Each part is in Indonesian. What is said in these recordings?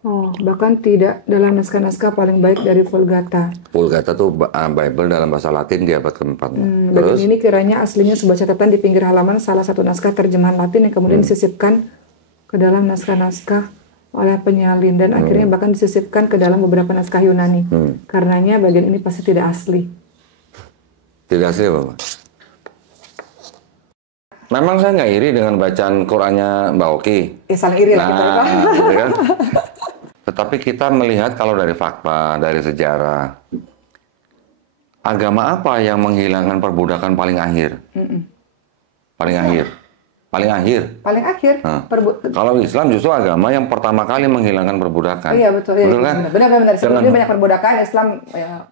Oh, bahkan tidak dalam naskah-naskah paling baik dari Vulgata. Vulgata tuh Bible dalam bahasa Latin di abad ke-4. Bagian Terus, ini kiranya aslinya sebuah catatan di pinggir halaman salah satu naskah terjemahan Latin yang kemudian disisipkan ke dalam naskah-naskah oleh penyalin dan akhirnya bahkan disisipkan ke dalam beberapa naskah Yunani. Karenanya bagian ini pasti tidak asli. tidak sih Bapak. Memang saya nggak iri dengan bacaan Qurannya Mbak Oki. Ya saling iri lah kita. Nah, gitu kan. Tetapi kita melihat kalau dari fakta, dari sejarah, agama apa yang menghilangkan perbudakan paling akhir? Paling akhir. Paling akhir. Paling akhir. Nah, kalau Islam justru agama yang pertama kali menghilangkan perbudakan. Iya betul. Ya, Betul kan? Benar. Sebelumnya banyak perbudakan, Islam ya.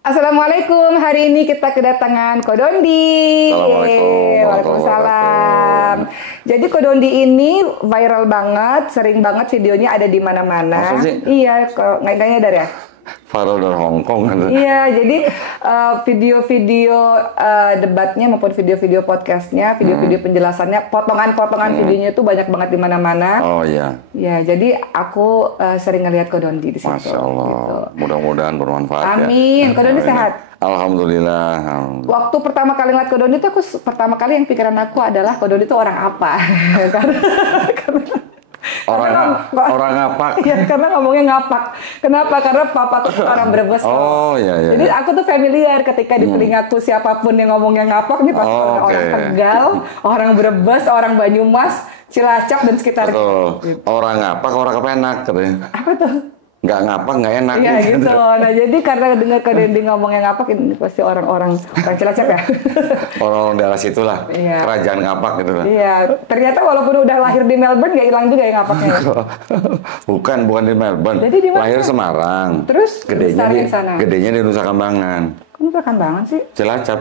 Assalamualaikum, hari ini kita kedatangan Kodondi. Assalamualaikum. Waalaikumsalam. Jadi Kodondi ini viral banget, sering banget videonya ada di mana-mana. Maksud sih? Iya, nggak nyadar ya? Farol dari Hongkong. Iya, jadi video-video debatnya maupun video-video podcastnya, video-video penjelasannya, potongan-potongan videonya itu banyak banget di mana-mana. Oh iya. Ya, jadi aku sering ngelihat Kodondi di situ. Masya Allah. Gitu. Mudah-mudahan bermanfaat. Amin. Ya. Kodondi sehat. Alhamdulillah. Waktu pertama kali ngeliat Kodondi itu pertama kali yang pikiran aku adalah Kodondi itu orang apa? Orang ngapak. Ya, karena ngomongnya ngapak. Kenapa? Karena papa tuh orang Brebes. Oh iya. Jadi aku tuh familiar ketika di telingaku siapapun yang ngomongnya ngapak nih pasti orang Tegal, orang Brebes, orang Banyumas, Cilacap dan sekitarnya. Betul. Orang ngapak, orang kepenak katanya. Apa tuh? Nggak ngapak, nggak enak. Iya gitu. Nah jadi karena dengar Kodondi ngomongnya ngapak, ini pasti orang Cilacap ya. Orang daerah situ lah. Iya. Kerajaan ngapak gitu lah. Iya. Ternyata walaupun udah lahir di Melbourne nggak hilang juga ya ngapaknya. bukan di Melbourne. Jadi di mana? Lahir Semarang. Terus gedenya di sana. Gedenya di Nusa Kambangan. Kok Nusa Kambangan sih? Cilacap.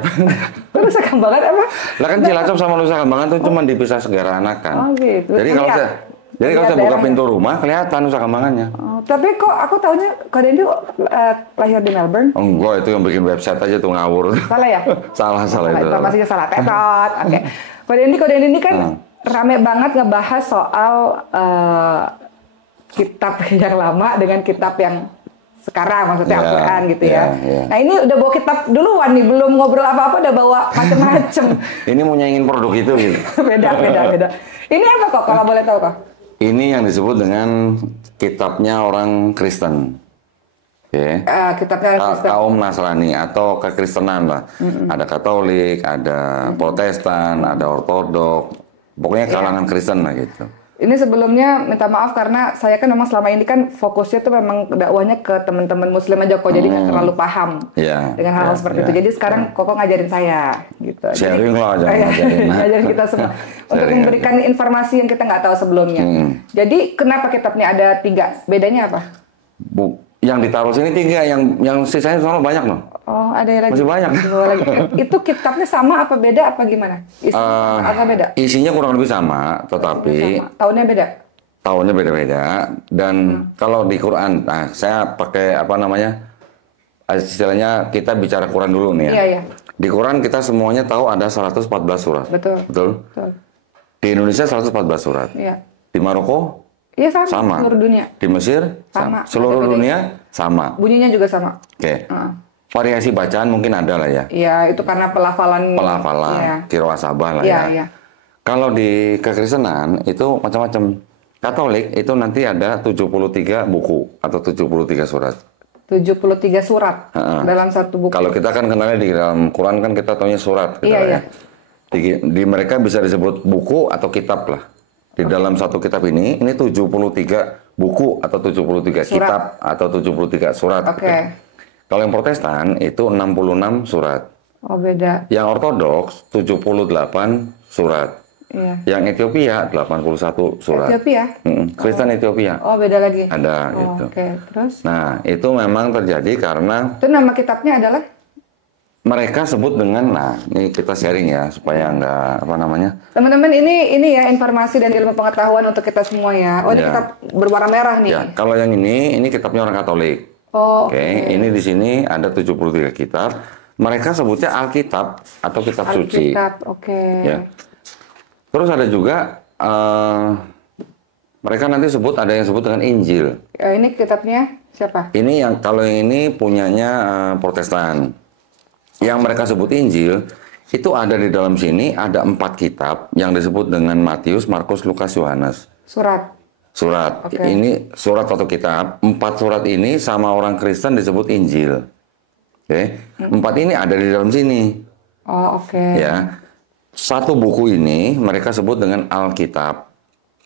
Kok Nusa Kambangan apa? Lah kan Cilacap sama Nusa Kambangan tuh cuma dipisah segara anakan. Oh gitu. Jadi kalau saya buka pintu rumah kelihatan Nusa Kambangannya. Oh, tapi kok aku taunya Kodondi lahir di Melbourne? Enggak, itu yang bikin website aja tuh ngawur. Salah ya? salah itu. Informasinya salah. Tetot. Oke. Kodondi ini kan rame banget ngebahas soal kitab yang lama dengan kitab yang sekarang, maksudnya Al-Quran gitu ya. Nah ini udah bawa kitab duluan nih, belum ngobrol apa-apa udah bawa macem-macem. Ini mau nyaingin produk itu gitu. beda. Ini apa kok kalau boleh tahu kok? Ini yang disebut dengan kitabnya orang Kristen. Okay. Kitabnya Kristen. Kaum Nasrani atau kekristenan lah. Ada Katolik, ada Protestan, ada Ortodok. Pokoknya kalangan Kristen lah gitu. Ini sebelumnya minta maaf karena saya kan memang selama ini kan fokusnya tuh memang dakwahnya ke teman-teman Muslim aja kok, jadi nggak terlalu paham dengan hal-hal seperti itu. Jadi sekarang Koko ngajarin saya, gitu. Sharing lah, jangan ngajarin kita semua untuk memberikan informasi yang kita nggak tahu sebelumnya. Jadi kenapa kitabnya ada 3? Bedanya apa? Yang ditaruh sini 3, yang sisanya soalnya banyak loh. Oh, ada yang lagi. Masih banyak. Itu kitabnya sama apa beda apa gimana? Isinya apa beda? Isinya kurang lebih sama, tetapi tahunnya beda. Tahunnya beda-beda. Dan kalau di Quran, nah saya pakai apa namanya? Istilahnya kita bicara Quran dulu nih ya. Iya. Di Quran kita semuanya tahu ada 114 surat. Betul. Di Indonesia 114 surat. Iya. Di Maroko? Iya sama. Seluruh dunia. Di Mesir? Sama. Seluruh dunia? Sama. Bunyinya juga sama. Oke. Variasi bacaan mungkin ada lah ya. Iya, itu karena pelafalan. Qiraah Sabah lah ya. Kalau di kekristenan itu macam-macam. Katolik itu nanti ada 73 buku atau 73 surat. 73 surat dalam satu buku. Kalau kita kan kenalnya di dalam Quran kan kita taunya surat. Iya. Di mereka bisa disebut buku atau kitab lah. Di dalam satu kitab ini 73 buku atau 73 kitab atau 73 surat. Oke. Kalau yang Protestan itu 66 surat. Oh, beda. Yang Ortodoks 78 surat. Iya. Yang Ethiopia 81 surat. Ethiopia? Kristen Ethiopia. Oh, beda lagi. Ada gitu. Oke, terus? Nah, itu memang terjadi karena itu nama kitabnya adalah mereka sebut dengan, ini kita sharing ya supaya nggak apa namanya. Teman-teman ini ya informasi dan ilmu pengetahuan untuk kita semua ya. Oh, ini kitab berwarna merah nih. Ya, kalau yang ini kitabnya orang Katolik. Oh, Oke. Ini di sini ada 73 kitab. mereka sebutnya Alkitab atau kitab suci. Alkitab, oke. Ya. Terus ada juga mereka nanti sebut, ada yang sebut dengan Injil. Ini kitabnya siapa? Ini yang kalau yang ini punyanya Protestan. Yang mereka sebut Injil itu ada di dalam sini, ada 4 kitab yang disebut dengan Matius, Markus, Lukas, Yohanes. Surat. Okay. Ini surat atau kitab. 4 surat ini sama orang Kristen disebut Injil. Oke. 4 ini ada di dalam sini. Oh, oke. Ya. Satu buku ini mereka sebut dengan Alkitab.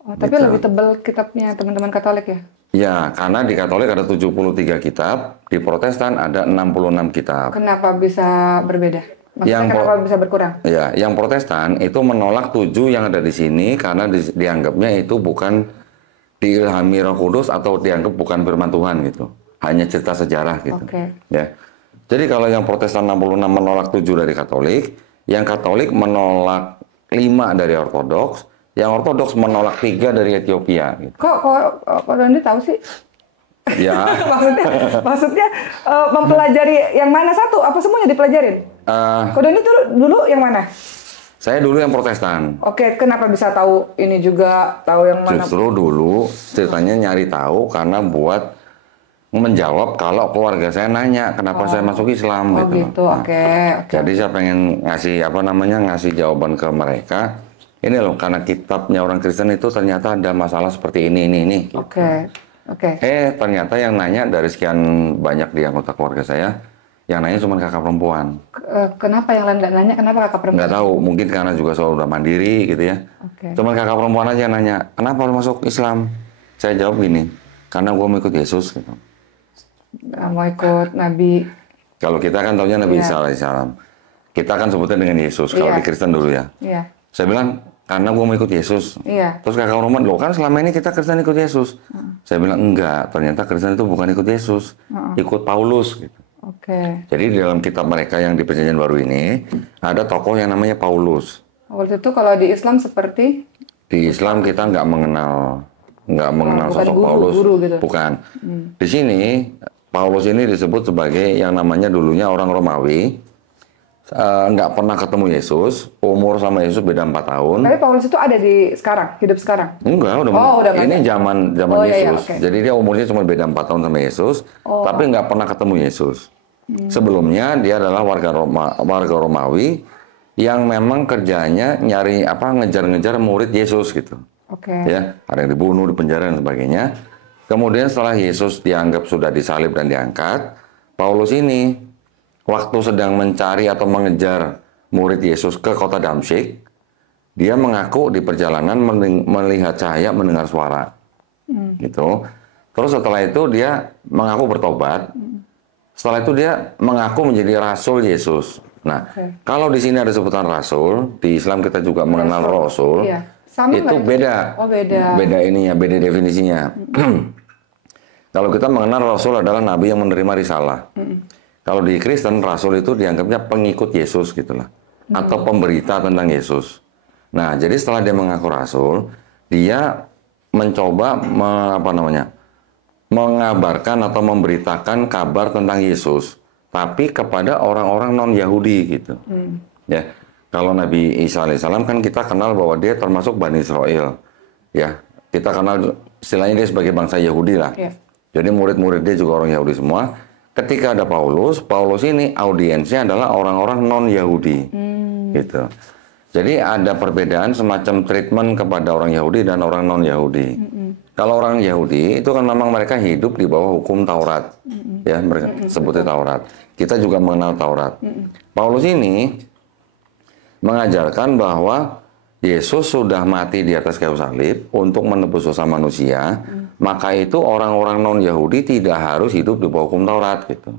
Oh, tapi gitu. lebih tebal kitabnya teman-teman Katolik ya? Ya, karena di Katolik ada 73 kitab, di Protestan ada 66 kitab. Kenapa bisa berbeda? Maksudnya kenapa bisa berkurang? Ya, yang Protestan itu menolak 7 yang ada di sini karena dianggapnya itu bukan diilhami Roh Kudus atau dianggap bukan firman Tuhan gitu. Hanya cerita sejarah gitu. Okay. Ya. Jadi kalau yang Protestan 66 menolak 7 dari Katolik, yang Katolik menolak 5 dari Ortodoks, yang Ortodoks menolak 3 dari Ethiopia. Gitu. Kok Doni tahu sih? Ya. maksudnya mempelajari yang mana satu? Apa semuanya dipelajarin? Kok Doni dulu yang mana? Saya dulu yang Protestan. Oke, kenapa bisa tahu ini juga tahu yang mana? Justru dulu ceritanya nyari tahu karena buat menjawab kalau keluarga saya nanya kenapa saya masuk Islam gitu. Oke. Jadi saya pengen ngasih jawaban ke mereka. Ini loh, karena kitabnya orang Kristen itu ternyata ada masalah seperti ini. Gitu. Oke. Ternyata yang nanya dari sekian banyak di anggota keluarga saya, yang nanya cuma kakak perempuan. Kenapa yang lain nggak nanya? Kenapa kakak perempuan? Nggak tahu, mungkin karena juga sudah mandiri gitu ya. Cuma kakak perempuan aja yang nanya, kenapa lo masuk Islam? Saya jawab gini, karena gue mau ikut Yesus gitu. Mau ikut Nabi. Kalau kita kan taunya Nabi Isa alaihissalam. Kita kan sebutnya dengan Yesus. Kalau di Kristen dulu ya. Saya bilang karena gue mau ikut Yesus. Terus kakak Roman, loh kan selama ini kita Kristen ikut Yesus. Saya bilang enggak. Ternyata Kristen itu bukan ikut Yesus, ikut Paulus. Gitu. Jadi di dalam kitab mereka yang di Perjanjian Baru ini ada tokoh yang namanya Paulus. Waktu itu kalau di Islam seperti? Di Islam kita nggak mengenal sosok Paulus. Gitu. Bukan. Di sini Paulus ini disebut sebagai yang namanya dulunya orang Romawi, nggak pernah ketemu Yesus, umur sama Yesus beda 4 tahun. Tapi Paulus itu ada di sekarang, hidup sekarang? Enggak, ini zaman Yesus. Jadi dia umurnya cuma beda 4 tahun sama Yesus, tapi nggak pernah ketemu Yesus. Sebelumnya dia adalah warga Romawi yang memang kerjanya ngejar-ngejar murid Yesus gitu. Ya, ada yang dibunuh, dipenjara dan sebagainya. Kemudian setelah Yesus dianggap sudah disalib dan diangkat, Paulus ini waktu sedang mencari atau mengejar murid Yesus ke kota Damsyik, dia mengaku di perjalanan melihat cahaya, mendengar suara. Gitu. Terus setelah itu dia mengaku bertobat. Setelah itu dia mengaku menjadi rasul Yesus. Nah, kalau di sini ada sebutan rasul, di Islam kita juga mengenal rasul. Sama itu beda. Beda definisinya. Kalau kita mengenal rasul adalah nabi yang menerima risalah. Kalau di Kristen rasul itu dianggapnya pengikut Yesus gitulah, atau pemberita tentang Yesus. Nah, jadi setelah dia mengaku rasul, dia mencoba mengabarkan atau memberitakan kabar tentang Yesus, tapi kepada orang-orang non Yahudi gitu. Ya. Kalau Nabi Isa alaihissalam kan kita kenal bahwa dia termasuk Bani Israel. Ya, kita kenal istilahnya dia sebagai bangsa Yahudi lah. Jadi murid-murid dia juga orang Yahudi semua. Ketika ada Paulus ini audiensnya adalah orang-orang non-Yahudi. Gitu. Jadi ada perbedaan semacam treatment kepada orang Yahudi dan orang non-Yahudi. Kalau orang Yahudi itu kan memang mereka hidup di bawah hukum Taurat. Ya, mereka sebutnya Taurat. Kita juga mengenal Taurat. Paulus ini mengajarkan bahwa Yesus sudah mati di atas kayu salib untuk menebus dosa manusia, maka itu orang-orang non-Yahudi tidak harus hidup di bawah hukum Taurat gitu.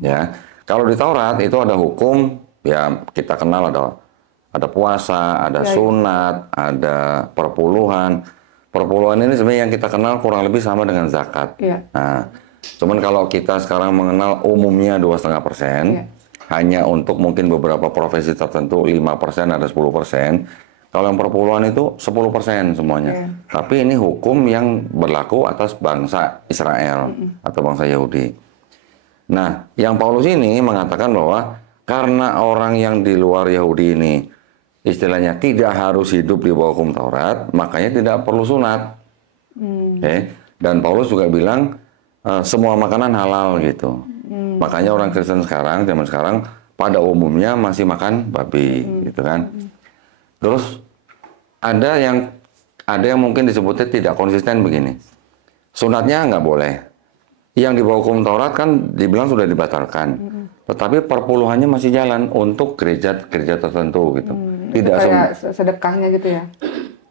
Ya, kalau di Taurat itu ada hukum, ya kita kenal ada puasa, ada sunat, ada perpuluhan. Perpuluhan ini sebenarnya yang kita kenal kurang lebih sama dengan zakat. Nah, cuman kalau kita sekarang mengenal umumnya 2,5%. Hanya untuk mungkin beberapa profesi tertentu 5%, ada 10%. Kalau yang perpuluhan itu 10% semuanya. Tapi ini hukum yang berlaku atas bangsa Israel atau bangsa Yahudi. Nah, yang Paulus ini mengatakan bahwa karena orang yang di luar Yahudi ini istilahnya tidak harus hidup di bawah hukum Taurat, makanya tidak perlu sunat. Dan Paulus juga bilang semua makanan halal gitu. Makanya orang Kristen sekarang, zaman sekarang pada umumnya masih makan babi, gitu kan. Terus ada yang mungkin disebutnya tidak konsisten begini. Sunatnya nggak boleh. Yang di bawah hukum Taurat kan dibilang sudah dibatalkan. Tetapi perpuluhannya masih jalan untuk gereja-gereja tertentu gitu. Tidak kayak sedekahnya gitu ya.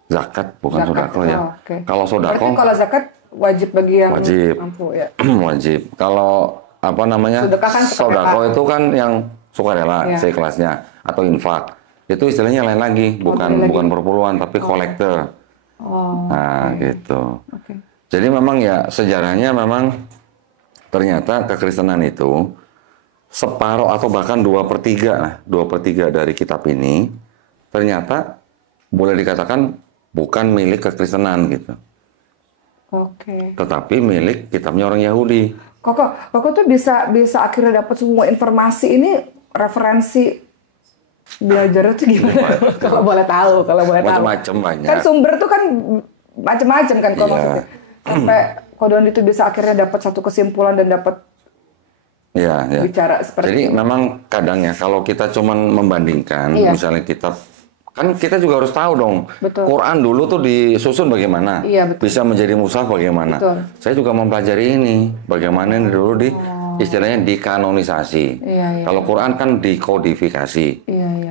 Zakat bukan sodako ya. Okay. Kalau sodako, berarti kalau zakat wajib bagi yang mampu ya. Wajib. Kalau apa namanya? Sodako itu kan yang sukarela, seikhlasnya atau infak. Itu istilahnya lain lagi, bukan perpuluhan tapi kolektor. Nah, gitu. Jadi memang ya sejarahnya memang ternyata kekristenan itu separuh atau bahkan 2/3 dari kitab ini ternyata boleh dikatakan bukan milik kekristenan gitu. Tetapi milik kitabnya orang Yahudi. Koko tuh bisa akhirnya dapat semua informasi ini, referensi belajar tuh gimana? Kalau boleh tahu. Macam-macam banyak. Kan sumber tuh kan macam-macam kan kalau maksudnya. Sampai Kodon itu bisa akhirnya dapat satu kesimpulan dan dapat bicara seperti Jadi memang kadang ya kalau kita cuman membandingkan misalnya kitab, kan kita juga harus tahu dong. Quran dulu tuh disusun bagaimana, bisa menjadi mushaf bagaimana. Saya juga mempelajari ini bagaimana ini dulu istilahnya dikanonisasi. Kalau Quran kan dikodifikasi.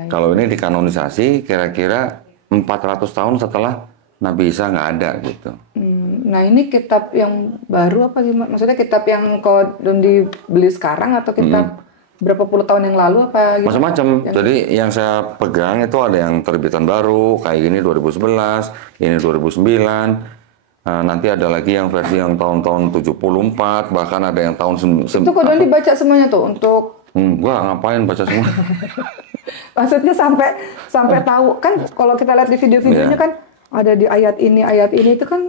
Kalau ini dikanonisasi kira-kira 400 tahun setelah Nabi Isa nggak ada gitu. Nah ini kitab yang baru apa gimana? Maksudnya kitab yang Kodon dibeli sekarang atau kitab berapa puluh tahun yang lalu apa? Macam-macam. Jadi yang saya pegang itu ada yang terbitan baru kayak gini 2011, ini 2009. Nanti ada lagi yang versi yang tahun-tahun 74, bahkan ada yang tahun itu Kodon dibaca semuanya tuh untuk gua ngapain baca semua. Maksudnya sampai tahu kan kalau kita lihat di video-videonya kan ada di ayat ini itu kan.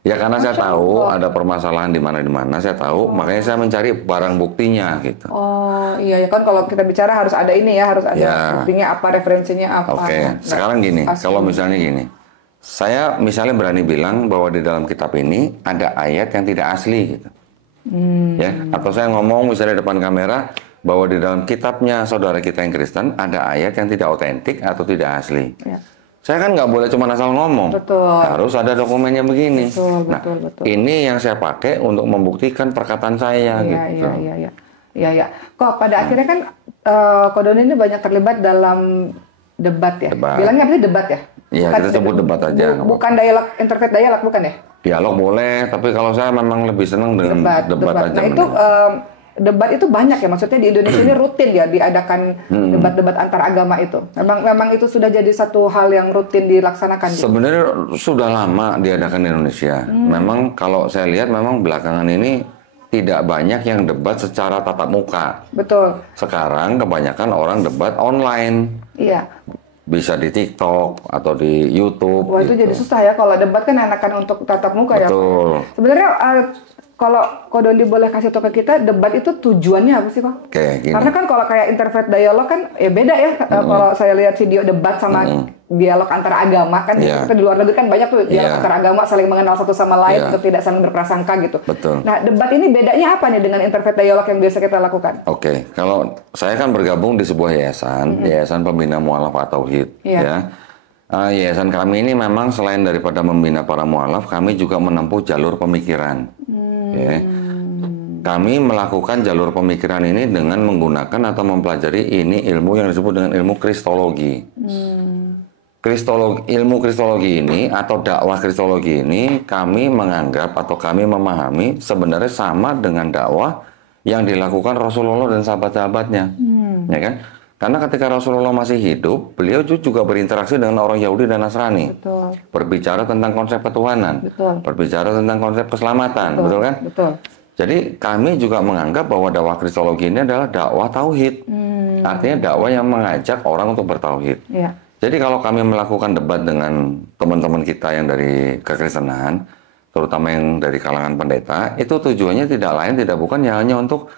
Ya karena saya tahu ada permasalahan di mana saya tahu, makanya saya mencari barang buktinya gitu. Iya kan kalau kita bicara harus ada ini ya, harus ada buktinya apa, referensinya apa. Sekarang gini, kalau misalnya gini, saya misalnya berani bilang bahwa di dalam kitab ini ada ayat yang tidak asli gitu. Ya, atau saya ngomong misalnya depan kamera bahwa di dalam kitabnya saudara kita yang Kristen ada ayat yang tidak otentik atau tidak asli. Saya kan nggak boleh cuma asal ngomong. Harus ada dokumennya begini. Betul. Ini yang saya pakai untuk membuktikan perkataan saya. Iya. Kok pada akhirnya kan Kodon ini banyak terlibat dalam debat ya. Bilangnya apa sih debat ya? Iya, kita sebut debat aja. Bukan dialog, interfaith dialog bukan ya? Dialog boleh, tapi kalau saya memang lebih senang dengan debat aja. Nah itu debat itu banyak ya, maksudnya di Indonesia ini rutin ya diadakan debat-debat antar agama itu. Memang itu sudah jadi satu hal yang rutin dilaksanakan. Sebenarnya sudah lama diadakan di Indonesia. Memang kalau saya lihat memang belakangan ini tidak banyak yang debat secara tatap muka. Betul. Sekarang kebanyakan orang debat online. Iya. Bisa di TikTok atau di YouTube. Wah itu jadi susah ya kalau debat kan enakan untuk tatap muka. Betul. Ya. Sebenarnya kalau Kodon boleh kasih tahu ke kita, debat itu tujuannya apa sih kok? Gini. Karena kan kalau kayak interfaith dialog kan ya beda ya. Kalau saya lihat video debat sama dialog antara agama kan kita di luar negeri kan banyak tuh dialog antara agama saling mengenal satu sama lain untuk tidak saling berprasangka gitu. Betul. Nah debat ini bedanya apa nih dengan interfaith dialog yang biasa kita lakukan? Kalau saya kan bergabung di sebuah yayasan, Yayasan Pembina Mu'alaf At-Tauhid. Yayasan kami ini memang selain daripada membina para mu'alaf, kami juga menempuh jalur pemikiran. Kami melakukan jalur pemikiran ini dengan menggunakan atau mempelajari ini ilmu yang disebut dengan ilmu kristologi. Ilmu kristologi ini atau dakwah kristologi ini kami menganggap atau kami memahami sebenarnya sama dengan dakwah yang dilakukan Rasulullah dan sahabat-sahabatnya, ya kan? Karena ketika Rasulullah masih hidup, beliau juga berinteraksi dengan orang Yahudi dan Nasrani. Berbicara tentang konsep ketuhanan, berbicara tentang konsep keselamatan, betul kan? Jadi kami juga menganggap bahwa dakwah kristologi ini adalah dakwah tauhid. Artinya dakwah yang mengajak orang untuk bertauhid. Jadi kalau kami melakukan debat dengan teman-teman kita yang dari kekristenan, terutama yang dari kalangan pendeta, itu tujuannya tidak lain tidak bukan ya hanya untuk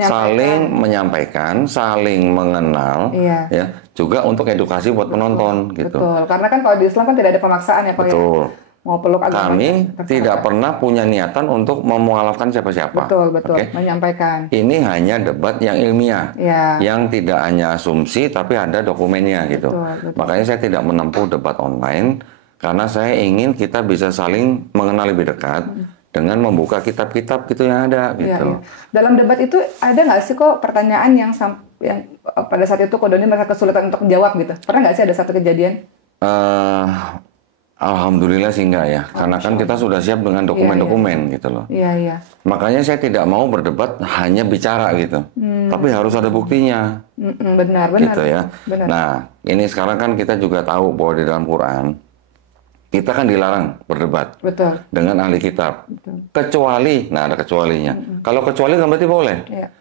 saling menyampaikan, saling mengenal, ya, juga untuk edukasi buat penonton, gitu. Betul, karena kan kalau di Islam kan tidak ada pemaksaan ya, Pak. Betul. Ya? Mau peluk agama. Kami tidak pernah punya niatan untuk memualafkan siapa-siapa. Betul, menyampaikan. Ini hanya debat yang ilmiah, yang tidak hanya asumsi, tapi ada dokumennya, gitu. Betul. Makanya saya tidak menempuh debat online, karena saya ingin kita bisa saling mengenal lebih dekat, dengan membuka kitab-kitab gitu yang ada gitu. Dalam debat itu ada nggak sih kok pertanyaan yang pada saat itu Ko Doni merasa kesulitan untuk menjawab gitu? Pernah nggak sih ada satu kejadian? Alhamdulillah sih enggak ya, karena kan kita sudah siap dengan dokumen-dokumen gitu loh. Makanya saya tidak mau berdebat hanya bicara gitu, tapi harus ada buktinya. Benar. Gitu ya. Benar. Nah, ini sekarang kan kita juga tahu bahwa di dalam Quran kita kan dilarang berdebat dengan ahli kitab. Kecuali, nah ada kecualinya. Kalau kecuali kan berarti boleh.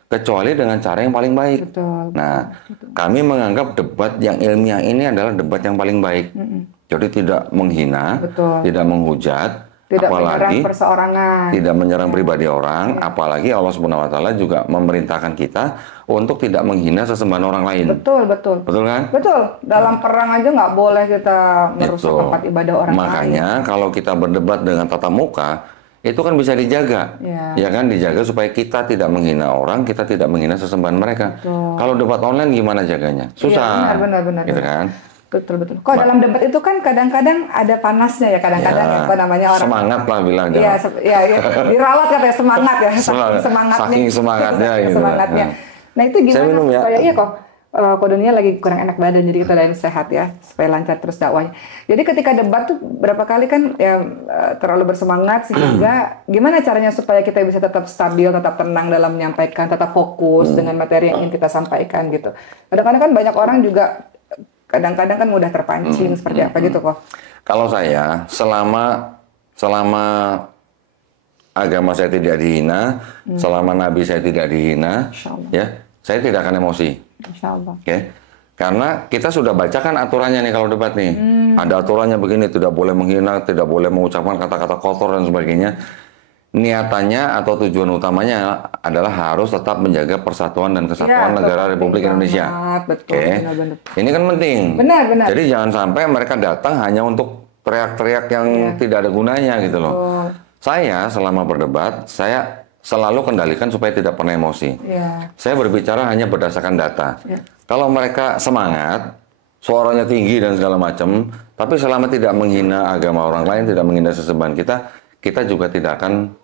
Kecuali dengan cara yang paling baik. Nah, kami menganggap debat yang ilmiah ini adalah debat yang paling baik. Jadi tidak menghina, tidak menghujat, tidak apalagi menyerang perseorangan, tidak menyerang pribadi orang, apalagi Allah Subhanahu Wa Taala juga memerintahkan kita untuk tidak menghina sesembahan orang lain. Betul kan? Betul. Dalam perang aja nggak boleh kita merusak tempat ibadah orang lain. Makanya kalau kita berdebat dengan tatap muka, itu kan bisa dijaga, ya kan, dijaga supaya kita tidak menghina orang, kita tidak menghina sesembahan mereka. Kalau debat online gimana jaganya? Susah. Benar. Gitu kan? Betul. Kok dalam debat itu kan kadang-kadang ada panasnya ya, kadang-kadang apa namanya orang semangat lah bilang. Iya, diralat katanya semangat ya, saking semangatnya gitu. Nah itu gimana supaya Ko Doni lagi kurang enak badan, jadi kita doain sehat ya supaya lancar terus dakwahnya. Jadi ketika debat tuh berapa kali kan ya terlalu bersemangat sehingga gimana caranya supaya kita bisa tetap stabil, tetap tenang dalam menyampaikan, tetap fokus dengan materi yang ingin kita sampaikan gitu. Kadang-kadang kan banyak orang juga kadang-kadang kan mudah terpancing seperti apa gitu kok. Kalau saya selama agama saya tidak dihina, selama Nabi saya tidak dihina, ya saya tidak akan emosi. Oke. Karena kita sudah bacakan aturannya nih kalau debat nih. Ada aturannya begini, tidak boleh menghina, tidak boleh mengucapkan kata-kata kotor dan sebagainya. Niatannya atau tujuan utamanya adalah harus tetap menjaga persatuan dan kesatuan negara Republik Indonesia. Benar. Ini kan penting. Benar. Jadi jangan sampai mereka datang hanya untuk teriak-teriak yang tidak ada gunanya gitu loh. Saya selama berdebat, saya selalu kendalikan supaya tidak pernah emosi. Saya berbicara hanya berdasarkan data. Kalau mereka semangat, suaranya tinggi dan segala macam, tapi selama tidak menghina agama orang lain, tidak menghina sesembahan kita juga tidak akan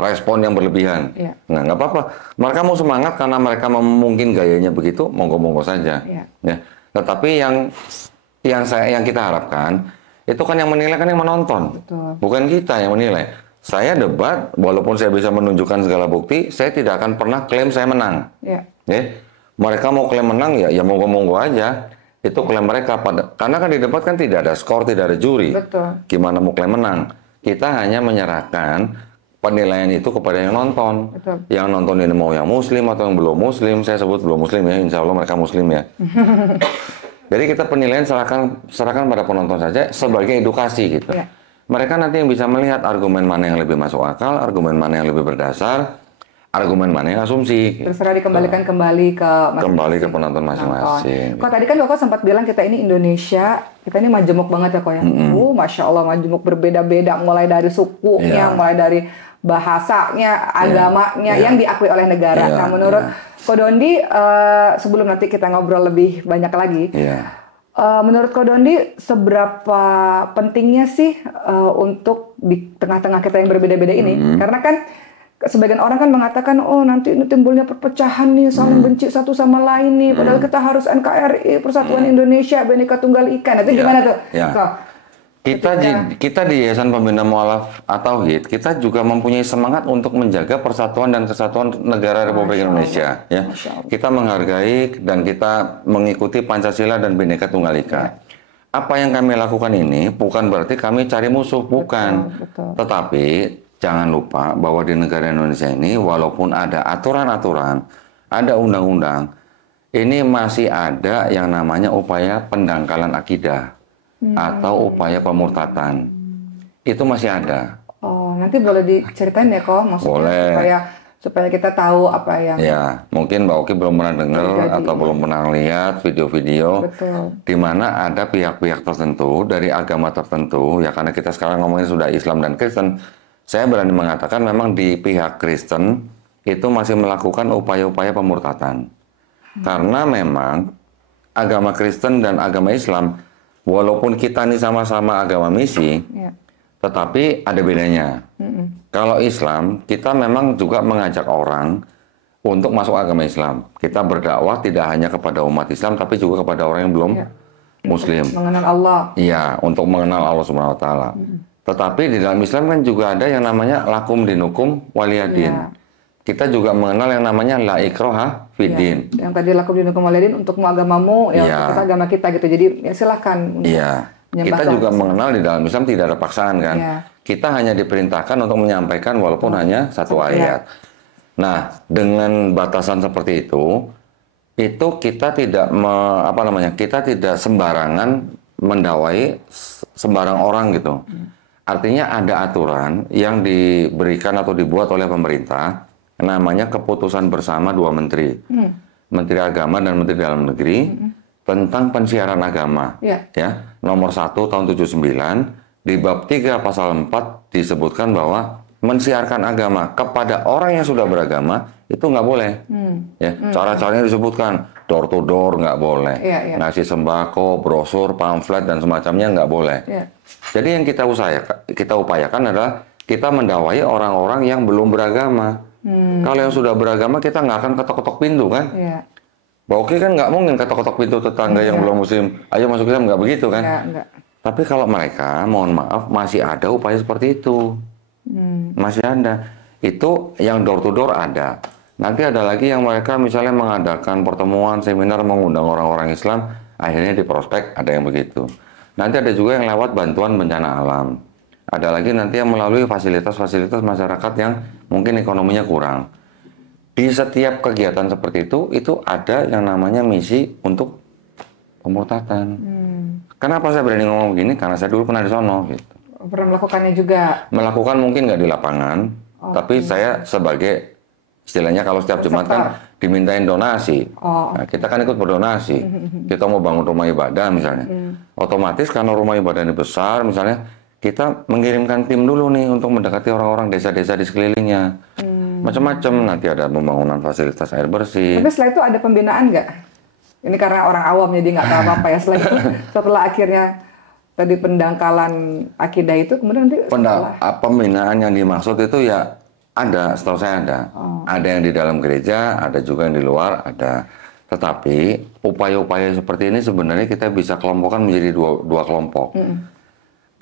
respon yang berlebihan. Nah, nggak apa-apa. Mereka mau semangat karena mereka mungkin gayanya begitu, monggo-monggo saja. Ya. Tetapi yang kita harapkan itu kan yang menilai kan yang menonton, bukan kita yang menilai. Saya debat, walaupun saya bisa menunjukkan segala bukti, saya tidak akan pernah klaim saya menang. Mereka mau klaim menang ya monggo-monggo aja. Itu klaim mereka. Karena kan di debat kan tidak ada skor, tidak ada juri. Gimana mau klaim menang? Kita hanya menyerahkan penilaian itu kepada yang nonton. Yang nonton ini mau yang muslim atau yang belum muslim, saya sebut belum muslim ya, insya Allah mereka muslim ya. Jadi kita penilaian serahkan pada penonton saja sebagai edukasi gitu. Mereka nanti yang bisa melihat argumen mana yang lebih masuk akal, argumen mana yang lebih berdasar, argumen mana yang asumsi. Terserah dikembalikan kembali ke penonton masing-masing. Kok tadi kan Kok sempat bilang kita ini Indonesia, kita ini majemuk banget ya Kok ya. Masya Allah majemuk berbeda-beda, mulai dari sukunya, mulai dari bahasanya, agamanya yang diakui oleh negara. Nah menurut Ko Doni, sebelum nanti kita ngobrol lebih banyak lagi, menurut Ko Doni seberapa pentingnya sih untuk di tengah-tengah kita yang berbeda-beda ini? Karena kan sebagian orang kan mengatakan, nanti ini timbulnya perpecahan nih, saling benci satu sama lain nih. Padahal kita harus NKRI, Persatuan Indonesia, Bhinneka Tunggal Ika. Itu gimana tuh? Kita di Yayasan Pembina Mu'alaf At-Tauhid, kita juga mempunyai semangat untuk menjaga persatuan dan kesatuan negara Republik Indonesia. Ya. Kita menghargai dan kita mengikuti Pancasila dan Bhinneka Tunggal Ika. Apa yang kami lakukan ini bukan berarti kami cari musuh, bukan. Tetapi jangan lupa bahwa di negara Indonesia ini walaupun ada aturan-aturan, ada undang-undang, ini masih ada yang namanya upaya pendangkalan akidah atau upaya pemurtatan. Itu masih ada. Nanti boleh diceritain ya Kok, maksudnya supaya kita tahu apa yang ya, mungkin Mbak Oki belum pernah dengar atau belum pernah lihat video-video di mana ada pihak-pihak tertentu dari agama tertentu, ya karena kita sekarang ngomongin sudah Islam dan Kristen, saya berani mengatakan memang di pihak Kristen itu masih melakukan upaya-upaya pemurtatan. Karena memang agama Kristen dan agama Islam, walaupun kita ini sama-sama agama misi, tetapi ada bedanya. Kalau Islam, kita memang juga mengajak orang untuk masuk agama Islam. Kita berdakwah tidak hanya kepada umat Islam, tapi juga kepada orang yang belum Muslim. Mengenal Allah. Iya, untuk mengenal Allah Subhanahu Wa Taala. Tetapi di dalam Islam kan juga ada yang namanya lakum dinukum waliyadin. Kita juga mengenal yang namanya la ikroha fiddin. Yang tadi lakum dinukum waliyadin untuk agamamu, ya kita agama kita gitu. Jadi ya silahkan. Iya. Kita juga mengenal di dalam Islam tidak ada paksaan kan. Kita hanya diperintahkan untuk menyampaikan walaupun hanya satu ayat. Nah, dengan batasan seperti itu kita tidak kita tidak sembarangan mendawai sembarang orang gitu. Artinya ada aturan yang diberikan atau dibuat oleh pemerintah, namanya keputusan bersama dua menteri, Menteri Agama dan Menteri Dalam Negeri tentang pensiaran agama, ya nomor 1 tahun 79 di bab 3 pasal 4 disebutkan bahwa mensiarkan agama kepada orang yang sudah beragama itu nggak boleh. Cara-caranya disebutkan door to door nggak boleh, ngasih sembako, brosur, pamflet dan semacamnya nggak boleh. Jadi yang kita upayakan adalah kita mendawai orang-orang yang belum beragama. Kalau yang sudah beragama kita nggak akan ketok-ketok pintu kan? Mbak Oki kan nggak mungkin ketok-ketok pintu tetangga yang belum Muslim, ayo masuk Islam, nggak begitu kan? Enggak. Tapi kalau mereka, mohon maaf, masih ada upaya seperti itu. Masih ada. Itu yang door to door ada. Nanti ada lagi yang mereka misalnya mengadakan pertemuan, seminar, mengundang orang-orang Islam, akhirnya di prospek ada yang begitu. Nanti ada juga yang lewat bantuan bencana alam. Ada lagi nanti yang melalui fasilitas-fasilitas masyarakat yang mungkin ekonominya kurang. Di setiap kegiatan seperti itu ada yang namanya misi untuk pemurtatan. Kenapa saya berani ngomong begini? Karena saya dulu pernah di sono. Gitu. Pernah melakukannya juga? Melakukan mungkin nggak di lapangan, tapi saya sebagai, istilahnya kalau setiap Jumat kan dimintain donasi. Nah, kita kan ikut berdonasi. Kita mau bangun rumah ibadah misalnya. Otomatis karena rumah ibadah ini besar misalnya, kita mengirimkan tim dulu nih untuk mendekati orang-orang desa-desa di sekelilingnya. Macam-macam, nanti ada pembangunan fasilitas air bersih. Tapi setelah itu ada pembinaan nggak? Ini karena orang awam jadi nggak tahu apa-apa ya. Setelah akhirnya tadi pendangkalan akidah itu, kemudian nanti pembinaan yang dimaksud itu ya ada, setahu saya ada. Ada yang di dalam gereja, ada juga yang di luar, ada. Tetapi upaya-upaya seperti ini sebenarnya kita bisa kelompokkan menjadi dua kelompok.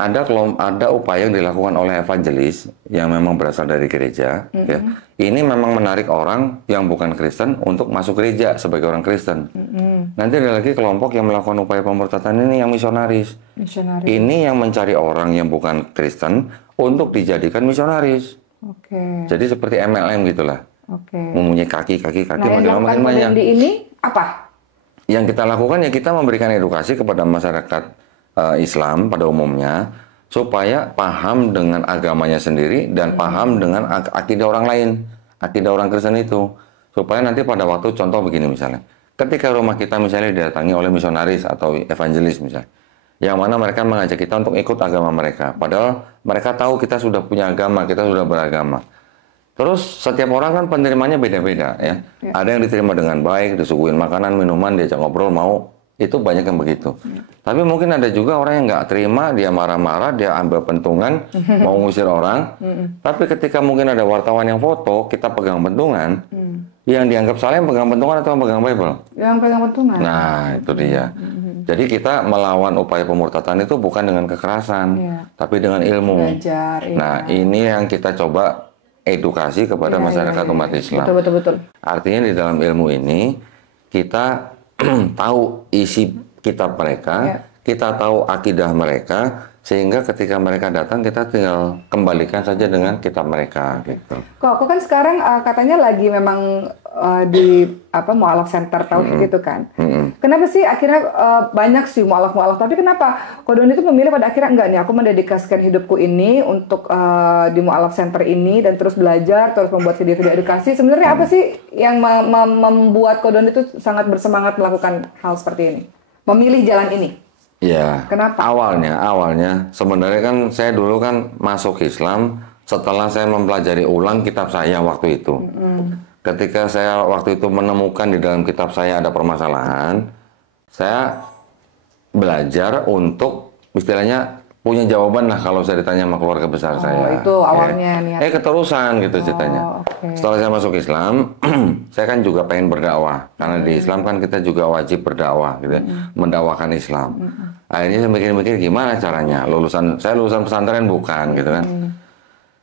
Ada upaya yang dilakukan oleh evangelis yang memang berasal dari gereja. Ya. Ini memang menarik orang yang bukan Kristen untuk masuk gereja sebagai orang Kristen. Nanti ada lagi kelompok yang melakukan upaya pemurtatan ini yang misionaris. Ini yang mencari orang yang bukan Kristen untuk dijadikan misionaris. Jadi seperti MLM gitulah. Mempunyai kaki nah, yang makin banyak. Di ini apa? Yang kita lakukan ya kita memberikan edukasi kepada masyarakat Islam pada umumnya supaya paham dengan agamanya sendiri dan paham dengan akidah orang lain, akidah orang Kristen itu, supaya nanti pada waktu contoh begini misalnya, ketika rumah kita misalnya didatangi oleh misionaris atau evangelis misalnya, yang mana mereka mengajak kita untuk ikut agama mereka, padahal mereka tahu kita sudah punya agama, kita sudah beragama. Terus setiap orang kan penerimanya beda-beda ya. Ada yang diterima dengan baik, disuguhin makanan, minuman, diajak ngobrol, mau. Itu banyak yang begitu. Tapi mungkin ada juga orang yang nggak terima, dia marah-marah, dia ambil pentungan, mau ngusir orang. Tapi ketika mungkin ada wartawan yang foto, kita pegang pentungan, yang dianggap salah yang pegang pentungan atau yang pegang Bible? Yang pegang pentungan. Nah, itu dia. Jadi kita melawan upaya pemurtatan itu bukan dengan kekerasan, tapi dengan ilmu. Belajar, nah, ini yang kita coba edukasi kepada masyarakat umat Islam. Betul. Artinya di dalam ilmu ini, kita tahu isi kitab mereka, kita tahu akidah mereka, sehingga ketika mereka datang kita tinggal kembalikan saja dengan kitab mereka gitu. Kok kan sekarang katanya lagi memang di mualaf center tauhid itu kan. Kenapa sih akhirnya banyak sih mualaf-mualaf, tapi kenapa Kodoni itu memilih pada akhirnya enggak nih, aku mendedikasikan hidupku ini untuk di mualaf center ini dan terus belajar, terus membuat video-video edukasi. Sebenarnya apa sih yang membuat Kodoni itu sangat bersemangat melakukan hal seperti ini? Memilih jalan ini? Ya, kenapa? Awalnya sebenarnya kan saya dulu kan masuk Islam setelah saya mempelajari ulang kitab saya waktu itu. Ketika saya waktu itu menemukan di dalam kitab saya ada permasalahan, saya belajar untuk istilahnya punya jawaban lah kalau saya ditanya sama keluarga besar saya. Itu awalnya niat. Keterusan gitu ceritanya. Okay. Setelah saya masuk Islam, saya kan juga pengen berdakwah. Karena di Islam kan kita juga wajib berdakwah gitu ya, mendakwakan Islam. Akhirnya saya mikir-mikir gimana caranya. Saya lulusan pesantren bukan gitu kan.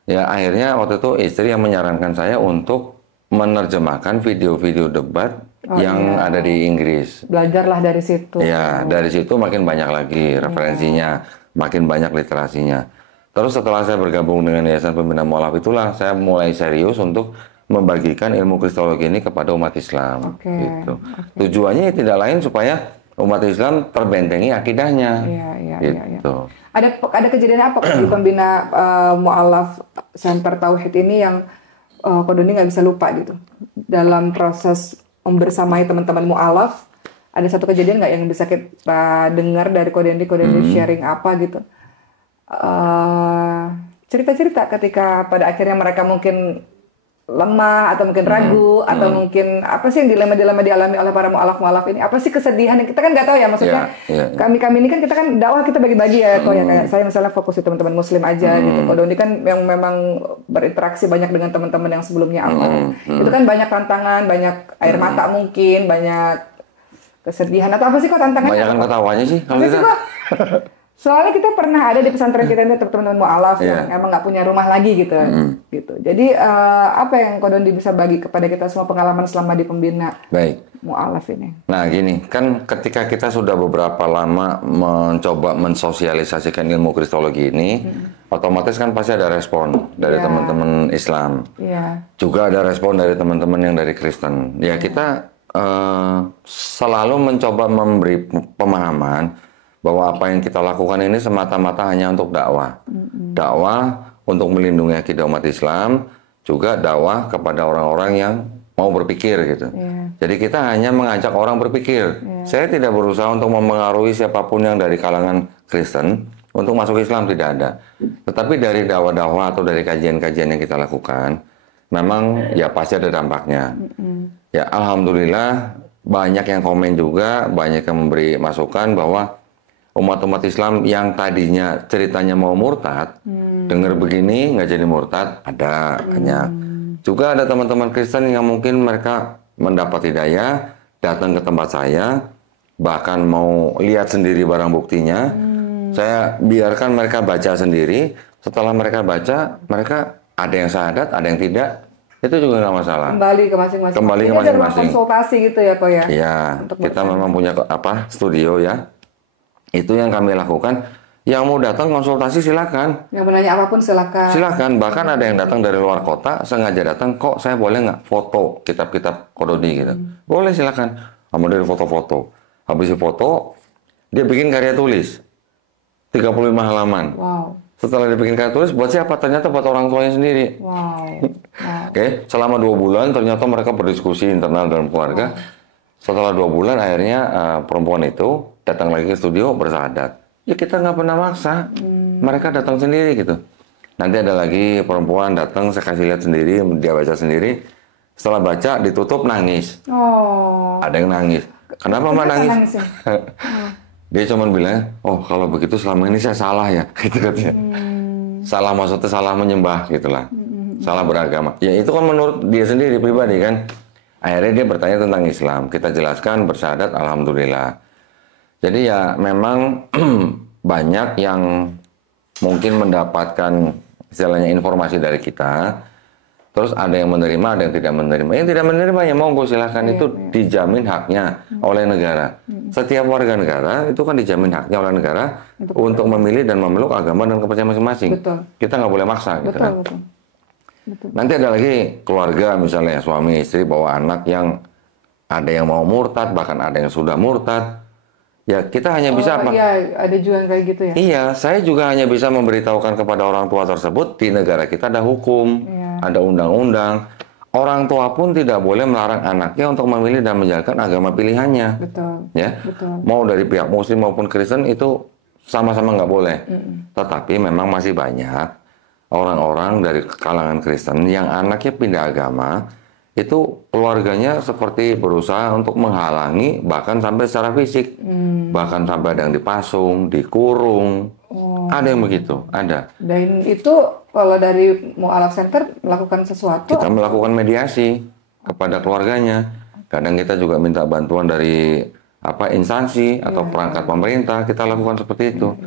Ya akhirnya waktu itu istri yang menyarankan saya untuk menerjemahkan video-video debat yang ada di Inggris. Belajarlah dari situ. Ya, dari situ makin banyak lagi referensinya, makin banyak literasinya. Terus setelah saya bergabung dengan Yayasan Pembina Mualaf itulah saya mulai serius untuk membagikan ilmu kristologi ini kepada umat Islam. Gitu. Tujuannya tidak lain supaya umat Islam terbentengi akidahnya. Gitu. Ada kejadian apa di Pembina Mualaf Center Tauhid ini yang Kodoni nggak bisa lupa gitu dalam proses membersamai teman-teman mualaf? Ada satu kejadian nggak yang bisa kita dengar dari Kodoni sharing apa gitu, cerita-cerita ketika pada akhirnya mereka mungkin lemah atau mungkin ragu atau mungkin apa sih yang dilema-dilema dialami oleh para mualaf-mualaf ini? Apa sih kesedihan yang kita kan nggak tahu ya, maksudnya kami ini kan kita kan dakwah kita bagi-bagi ya kok ya, kayak saya misalnya fokus di teman-teman muslim aja gitu. Kodoni kan yang memang berinteraksi banyak dengan teman-teman yang sebelumnya itu kan banyak tantangan, banyak air mata mungkin, banyak kesedihan atau apa sih kok tantangannya? Banyak kan ketawanya sih kalau kita. Soalnya kita pernah ada di pesantren kita ini teman-teman mualaf yang emang nggak punya rumah lagi gitu. Gitu. Jadi apa yang Kodoni bisa bagi kepada kita semua pengalaman selama di pembina mualaf ini? Nah gini, kan ketika kita sudah beberapa lama mencoba mensosialisasikan ilmu kristologi ini, otomatis kan pasti ada respon dari teman-teman Islam. Juga ada respon dari teman-teman yang dari Kristen. Ya kita selalu mencoba memberi pemahaman bahwa apa yang kita lakukan ini semata-mata hanya untuk dakwah. Dakwah untuk melindungi akidah umat Islam, juga dakwah kepada orang-orang yang mau berpikir gitu. Jadi kita hanya mengajak orang berpikir. Saya tidak berusaha untuk mempengaruhi siapapun yang dari kalangan Kristen untuk masuk Islam, tidak ada. Tetapi dari dakwah-dakwah atau dari kajian-kajian yang kita lakukan, memang ya pasti ada dampaknya. Ya alhamdulillah banyak yang komen juga, banyak yang memberi masukan bahwa umat-umat Islam yang tadinya ceritanya mau murtad, dengar begini nggak jadi murtad, ada banyak. Juga ada teman-teman Kristen yang mungkin mereka mendapat hidayah, datang ke tempat saya, bahkan mau lihat sendiri barang buktinya. Saya biarkan mereka baca sendiri. Setelah mereka baca, mereka ada yang syahadat, ada yang tidak. Itu juga nggak masalah. Kembali ke masing-masing. Kembali ke masing-masing. Konsultasi gitu ya, kok ya? Iya, kita memang punya studio ya. Itu yang kami lakukan. Yang mau datang konsultasi silakan. Yang mau nanya apapun silakan. Silakan. Bahkan ada yang datang dari luar kota sengaja datang, kok saya boleh nggak foto kitab-kitab Kodoni gitu. Boleh silakan. Kamu dari foto-foto. Habis foto, dia bikin karya tulis 35 halaman. Wow. Setelah dia bikin karya tulis, buat siapa? Ternyata buat orang tuanya sendiri. Wow. Oke, selama 2 bulan ternyata mereka berdiskusi internal dalam keluarga. Setelah 2 bulan akhirnya perempuan itu datang lagi ke studio bersyahadat. Ya kita nggak pernah maksa, mereka datang sendiri gitu. Nanti ada lagi perempuan datang, saya kasih lihat sendiri, dia baca sendiri. Setelah baca ditutup nangis. Ada yang nangis. Kenapa Mbak nangis? Dia cuma bilang, oh kalau begitu selama ini saya salah ya, gitu katanya. Salah maksudnya salah menyembah gitulah, salah beragama. Ya itu kan menurut dia sendiri pribadi kan. Akhirnya dia bertanya tentang Islam. Kita jelaskan bersyahadat, alhamdulillah. Jadi ya memang banyak yang mungkin mendapatkan istilahnya informasi dari kita. Terus ada yang menerima, ada yang tidak menerima. Yang tidak menerima ya monggo silakan, itu dijamin haknya oleh negara. Setiap warga negara itu kan dijamin haknya oleh negara untuk memilih dan memeluk agama dan kepercayaan masing-masing. Kita nggak boleh maksa gitu kan. betul. Nanti ada lagi keluarga misalnya suami istri bawa anak yang ada yang mau murtad, bahkan ada yang sudah murtad. Ya kita hanya bisa apa? Iya, ada juga yang kayak gitu ya. Iya, saya juga hanya bisa memberitahukan kepada orang tua tersebut di negara kita ada hukum, Iya. ada undang-undang. Orang tua pun tidak boleh melarang anaknya untuk memilih dan menjalankan agama pilihannya. Betul. Ya, Betul. mau dari pihak Muslim maupun Kristen itu sama-sama nggak boleh. Tetapi memang masih banyak orang-orang dari kalangan Kristen yang anaknya pindah agama, itu keluarganya seperti berusaha untuk menghalangi, bahkan sampai secara fisik. Bahkan sampai ada yang dipasung, dikurung. Ada yang begitu, ada. Dan itu kalau dari Mu'alaf Center melakukan sesuatu, Kita melakukan mediasi kepada keluarganya. Kadang kita juga minta bantuan dari instansi atau perangkat pemerintah, kita lakukan seperti itu.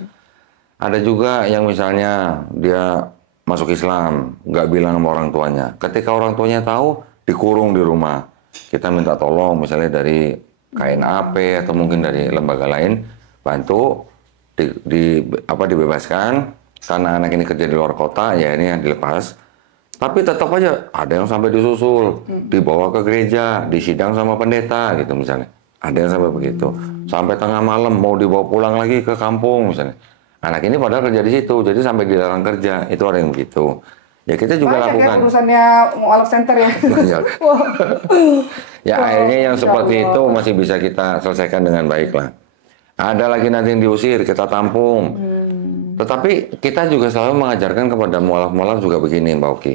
Ada juga yang misalnya dia masuk Islam, nggak bilang sama orang tuanya. Ketika orang tuanya tahu, dikurung di rumah. Kita minta tolong misalnya dari KNAP atau mungkin dari lembaga lain, bantu dibebaskan karena anak ini kerja di luar kota, ya ini yang dilepas. Tapi tetap aja ada yang sampai disusul, dibawa ke gereja, disidang sama pendeta gitu misalnya. Ada yang sampai begitu. Sampai tengah malam mau dibawa pulang lagi ke kampung misalnya. Anak ini padahal kerja di situ, jadi sampai dilarang kerja. Itu ada yang begitu. Ya kita juga banyak lakukan. ya urusannya Mu'alaf Center ya. Banyak. Ya akhirnya yang seperti itu masih bisa kita selesaikan dengan baik lah. Ada lagi nanti yang diusir, kita tampung. Tetapi kita juga selalu mengajarkan kepada mualaf-mualaf juga begini, Mbak Oki.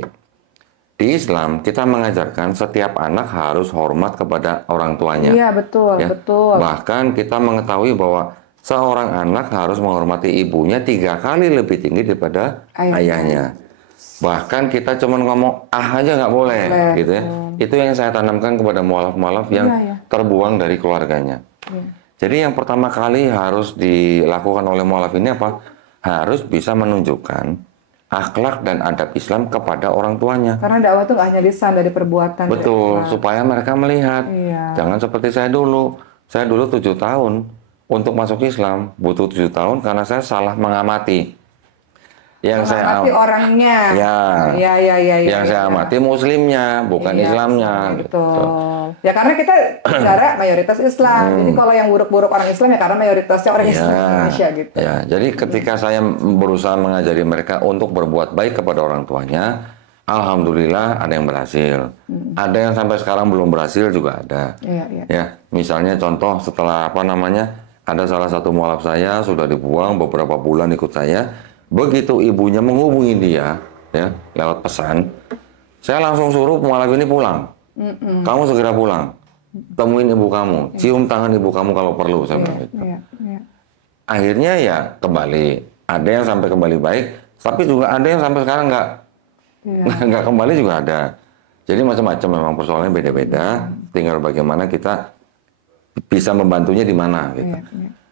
Di Islam, kita mengajarkan setiap anak harus hormat kepada orang tuanya. Iya, betul, Ya. betul. Bahkan kita mengetahui bahwa seorang anak harus menghormati ibunya 3 kali lebih tinggi daripada ayahnya. Bahkan kita cuma ngomong aja nggak boleh, gitu ya. Itu yang saya tanamkan kepada mualaf-mualaf yang terbuang dari keluarganya. Jadi yang pertama kali harus dilakukan oleh mualaf ini apa? Harus bisa menunjukkan akhlak dan adab Islam kepada orang tuanya. Karena dakwah itu nggak hanya lisan, dari perbuatan. Betul, supaya mereka melihat. Jangan seperti saya dulu. Saya dulu 7 tahun untuk masuk Islam, butuh 7 tahun karena saya salah mengamati. Yang saya amati orangnya. Yang saya amati Muslimnya, bukan Islamnya. Betul. Gitu. Ya karena kita bicara mayoritas Islam. Jadi kalau yang buruk-buruk orang Islam ya karena mayoritasnya orang Islam di Indonesia gitu. Ya, jadi ketika saya berusaha mengajari mereka untuk berbuat baik kepada orang tuanya, alhamdulillah ada yang berhasil. Ada yang sampai sekarang belum berhasil juga ada. Ya, misalnya contoh setelah ada salah satu mualaf saya sudah dibuang beberapa bulan ikut saya. Begitu ibunya menghubungi dia, ya lewat pesan, saya langsung suruh mualaf ini pulang. Kamu segera pulang, temuin ibu kamu, cium tangan ibu kamu kalau perlu, saya bilang gitu. Akhirnya ya kembali, ada yang sampai kembali baik, tapi juga ada yang sampai sekarang nggak kembali juga ada. Jadi macam-macam memang persoalannya beda-beda, tinggal bagaimana kita bisa membantunya di mana gitu.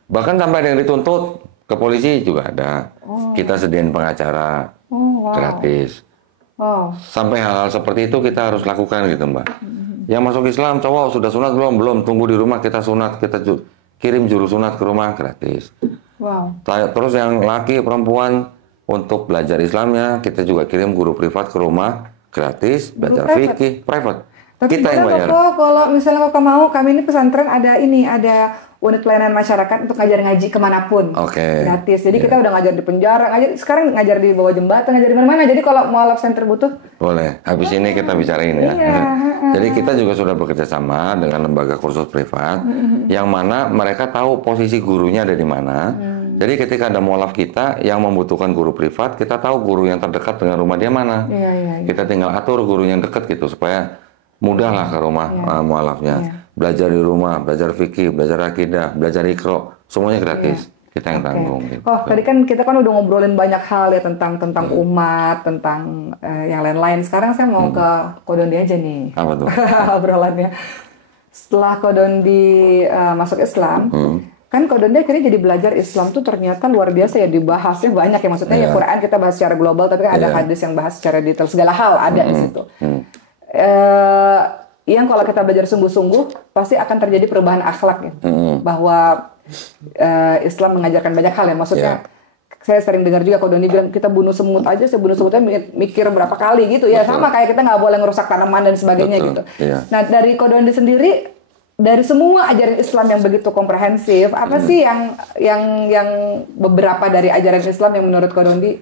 Bahkan sampai ada yang dituntut ke polisi juga ada. Kita sediain pengacara gratis. Sampai hal-hal seperti itu kita harus lakukan gitu, Mbak. Yang masuk Islam cowok sudah sunat belum? Belum. Tunggu di rumah kita sunat, kita kirim juru sunat ke rumah gratis. Terus yang laki perempuan untuk belajar Islamnya kita juga kirim guru privat ke rumah gratis, belajar fikih private. Tapi kita yang bayar. Kalau misalnya kakak mau, kami ini pesantren ada unit pelayanan masyarakat untuk ngaji kemanapun, gratis. Jadi kita udah ngajar di penjara, sekarang ngajar di bawah jembatan, ngajar di mana-mana. Jadi kalau mualaf center butuh, boleh. Habis ini kita bicarain ya. Jadi kita juga sudah bekerja sama dengan lembaga kursus privat, yang mana mereka tahu posisi gurunya ada di mana. Jadi ketika ada mualaf kita yang membutuhkan guru privat, kita tahu guru yang terdekat dengan rumah dia mana. Kita tinggal atur guru yang dekat gitu supaya mudahlah ke rumah mualafnya. Belajar di rumah, belajar fikih, belajar akidah, belajar iqra, semuanya gratis. Kita yang tanggung. Gitu. Tadi kan kita kan udah ngobrolin banyak hal ya tentang umat, tentang yang lain-lain. Sekarang saya mau ke Kodondi aja nih. Apa tuh? Obrolannya. Setelah Kodondi masuk Islam, kan Kodondi akhirnya jadi belajar Islam tuh ternyata luar biasa ya, dibahasnya banyak ya. Maksudnya ya Quran kita bahas secara global, tapi kan ada hadis yang bahas secara detail, segala hal ada di situ. Yang kalau kita belajar sungguh-sungguh pasti akan terjadi perubahan akhlak ya. Bahwa Islam mengajarkan banyak hal ya. Maksudnya saya sering dengar juga kalau Doni bilang kita bunuh semut aja, saya bunuh semutnya mikir berapa kali gitu ya. Sama kayak kita nggak boleh ngerusak tanaman dan sebagainya gitu. Iya. Nah dari Ko Doni sendiri, dari semua ajaran Islam yang begitu komprehensif, apa sih yang beberapa dari ajaran Islam yang menurut Ko Doni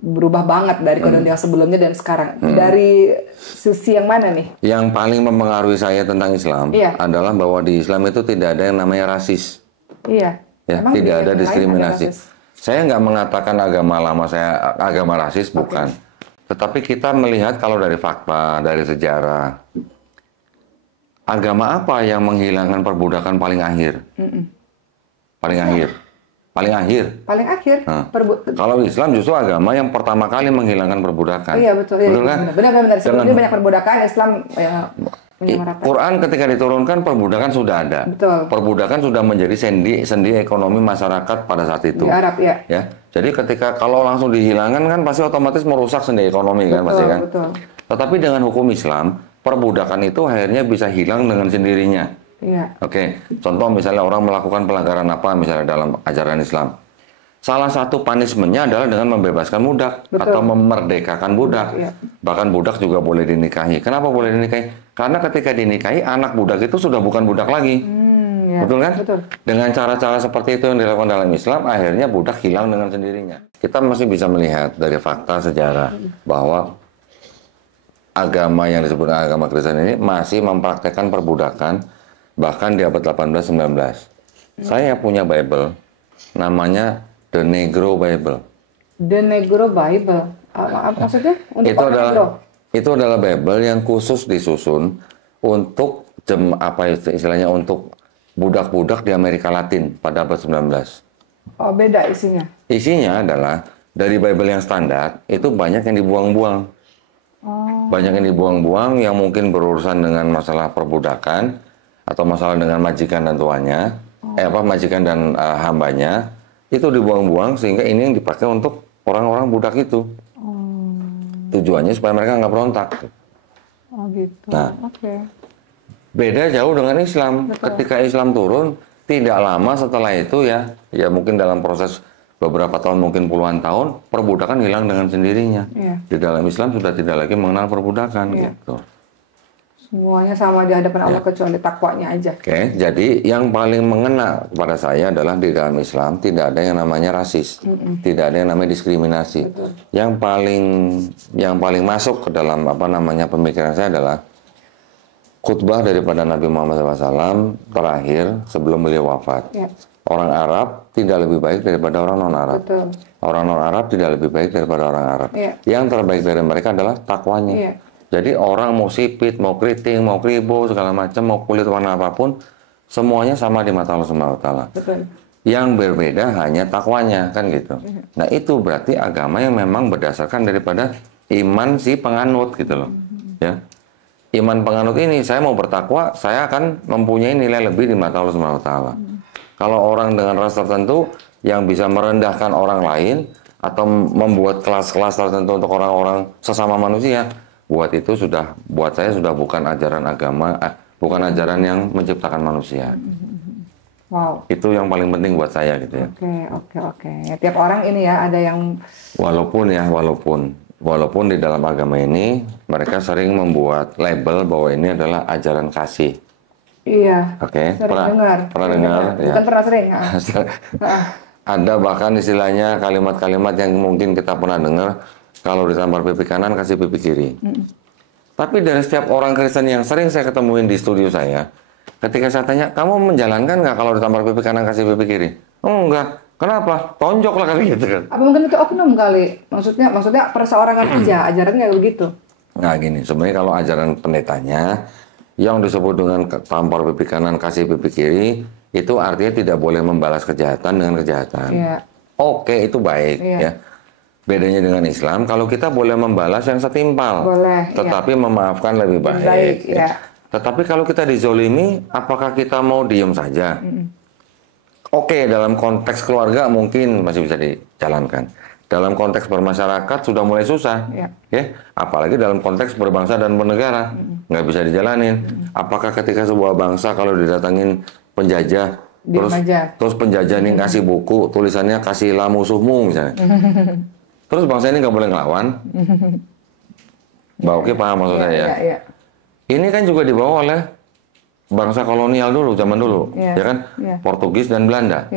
berubah banget dari Ko Doni yang sebelumnya dan sekarang? Dari sisi yang mana nih? Yang paling mempengaruhi saya tentang Islam adalah bahwa di Islam itu tidak ada yang namanya rasis. Iya. Ya, tidak ada diskriminasi. Saya nggak mengatakan agama lama saya agama rasis, bukan. Tetapi kita melihat kalau dari fakta, dari sejarah, agama apa yang menghilangkan perbudakan paling akhir? Paling akhir. Nah, kalau Islam justru agama yang pertama kali menghilangkan perbudakan. Iya betul. Betul kan? Benar. Sebelumnya banyak perbudakan, Islam Quran ketika diturunkan perbudakan sudah ada. Betul. Perbudakan sudah menjadi sendi ekonomi masyarakat pada saat itu. Di Arab ya. Jadi ketika kalau langsung dihilangkan kan pasti otomatis merusak sendi ekonomi kan pasti kan. Betul. Tetapi dengan hukum Islam perbudakan itu akhirnya bisa hilang dengan sendirinya. Iya. Oke. Contoh misalnya orang melakukan pelanggaran apa misalnya dalam ajaran Islam. Salah satu punishment-nya adalah dengan membebaskan budak atau memerdekakan budak. Bahkan budak juga boleh dinikahi. Kenapa boleh dinikahi? Karena ketika dinikahi, anak budak itu sudah bukan budak lagi. Betul kan? Betul. Dengan cara-cara seperti itu yang dilakukan dalam Islam, akhirnya budak hilang dengan sendirinya. Kita masih bisa melihat dari fakta sejarah bahwa agama yang disebut agama Kristen ini masih mempraktekkan perbudakan bahkan di abad 18-19. Saya punya Bible, namanya The Negro Bible. The Negro Bible. Maksudnya untuk itu adalah Bible yang khusus disusun untuk istilahnya untuk budak-budak di Amerika Latin pada abad 19. Oh, beda isinya. Isinya adalah dari Bible yang standar itu banyak yang dibuang-buang. Banyak yang dibuang-buang yang mungkin berurusan dengan masalah perbudakan atau masalah dengan majikan dan tuannya, majikan dan hambanya. Itu dibuang-buang sehingga ini yang dipakai untuk orang-orang budak itu. Tujuannya supaya mereka nggak berontak. Oh gitu. Nah, beda jauh dengan Islam. Betul. Ketika Islam turun, tidak lama setelah itu ya mungkin dalam proses beberapa tahun, mungkin puluhan tahun, perbudakan hilang dengan sendirinya. Di dalam Islam sudah tidak lagi mengenal perbudakan gitu. Semuanya sama di hadapan Allah kecuali takwanya aja. Oke, jadi yang paling mengena kepada saya adalah di dalam Islam tidak ada yang namanya rasis, tidak ada yang namanya diskriminasi. Betul. Yang paling masuk ke dalam pemikiran saya adalah khutbah daripada Nabi Muhammad SAW terakhir sebelum beliau wafat. Orang Arab tidak lebih baik daripada orang non-Arab. Orang non-Arab tidak lebih baik daripada orang Arab. Yang terbaik dari mereka adalah takwanya. Jadi orang mau sipit, mau keriting, mau kribo, segala macam, mau kulit warna apapun, semuanya sama di mata Allah Subhanahu wa Ta'ala. Yang berbeda hanya takwanya, kan gitu. Nah itu berarti agama yang memang berdasarkan daripada iman si penganut gitu loh. Ya. Iman penganut ini, saya mau bertakwa, saya akan mempunyai nilai lebih di mata Allah Subhanahu wa Ta'ala. Kalau orang dengan ras tertentu yang bisa merendahkan orang lain atau membuat kelas-kelas tertentu untuk orang-orang sesama manusia, buat saya sudah bukan ajaran agama, bukan ajaran yang menciptakan manusia. Wow. Itu yang paling penting buat saya gitu ya. Oke. Tiap orang ini ya ada yang walaupun di dalam agama ini mereka sering membuat label bahwa ini adalah ajaran kasih. Iya. Oke. Pernah dengar. Ya. Bukan pernah sering. Ada bahkan istilahnya kalimat-kalimat yang mungkin kita pernah dengar. Kalau ditampar pipi kanan, kasih pipi kiri. Tapi dari setiap orang Kristen yang sering saya ketemuin di studio saya, ketika saya tanya, kamu menjalankan nggak kalau ditampar pipi kanan, kasih pipi kiri? Oh enggak. Kenapa? Tonjok lah kali gitu kan. Apa mungkin itu oknum kali? Maksudnya perseorangan aja, ajarannya begitu. Nah gini, sebenarnya kalau ajaran pendetanya, yang disebut dengan tampar pipi kanan, kasih pipi kiri, itu artinya tidak boleh membalas kejahatan dengan kejahatan. Oke, itu baik ya. Bedanya dengan Islam, kalau kita boleh membalas yang setimpal, tetapi memaafkan lebih baik. Tetapi kalau kita dizolimi, apakah kita mau diem saja? Oke, dalam konteks keluarga mungkin masih bisa dijalankan. Dalam konteks bermasyarakat sudah mulai susah, ya. Apalagi dalam konteks berbangsa dan bernegara, nggak bisa dijalanin. Apakah ketika sebuah bangsa kalau didatangin penjajah Terus penjajah ini kasih buku, tulisannya kasihlah musuhmu misalnya. Terus bangsa ini nggak boleh ngelawan. Mbak Oki paham maksud saya ya? Iya. Ini kan juga dibawa oleh bangsa kolonial dulu, zaman dulu, ya kan? Portugis dan Belanda.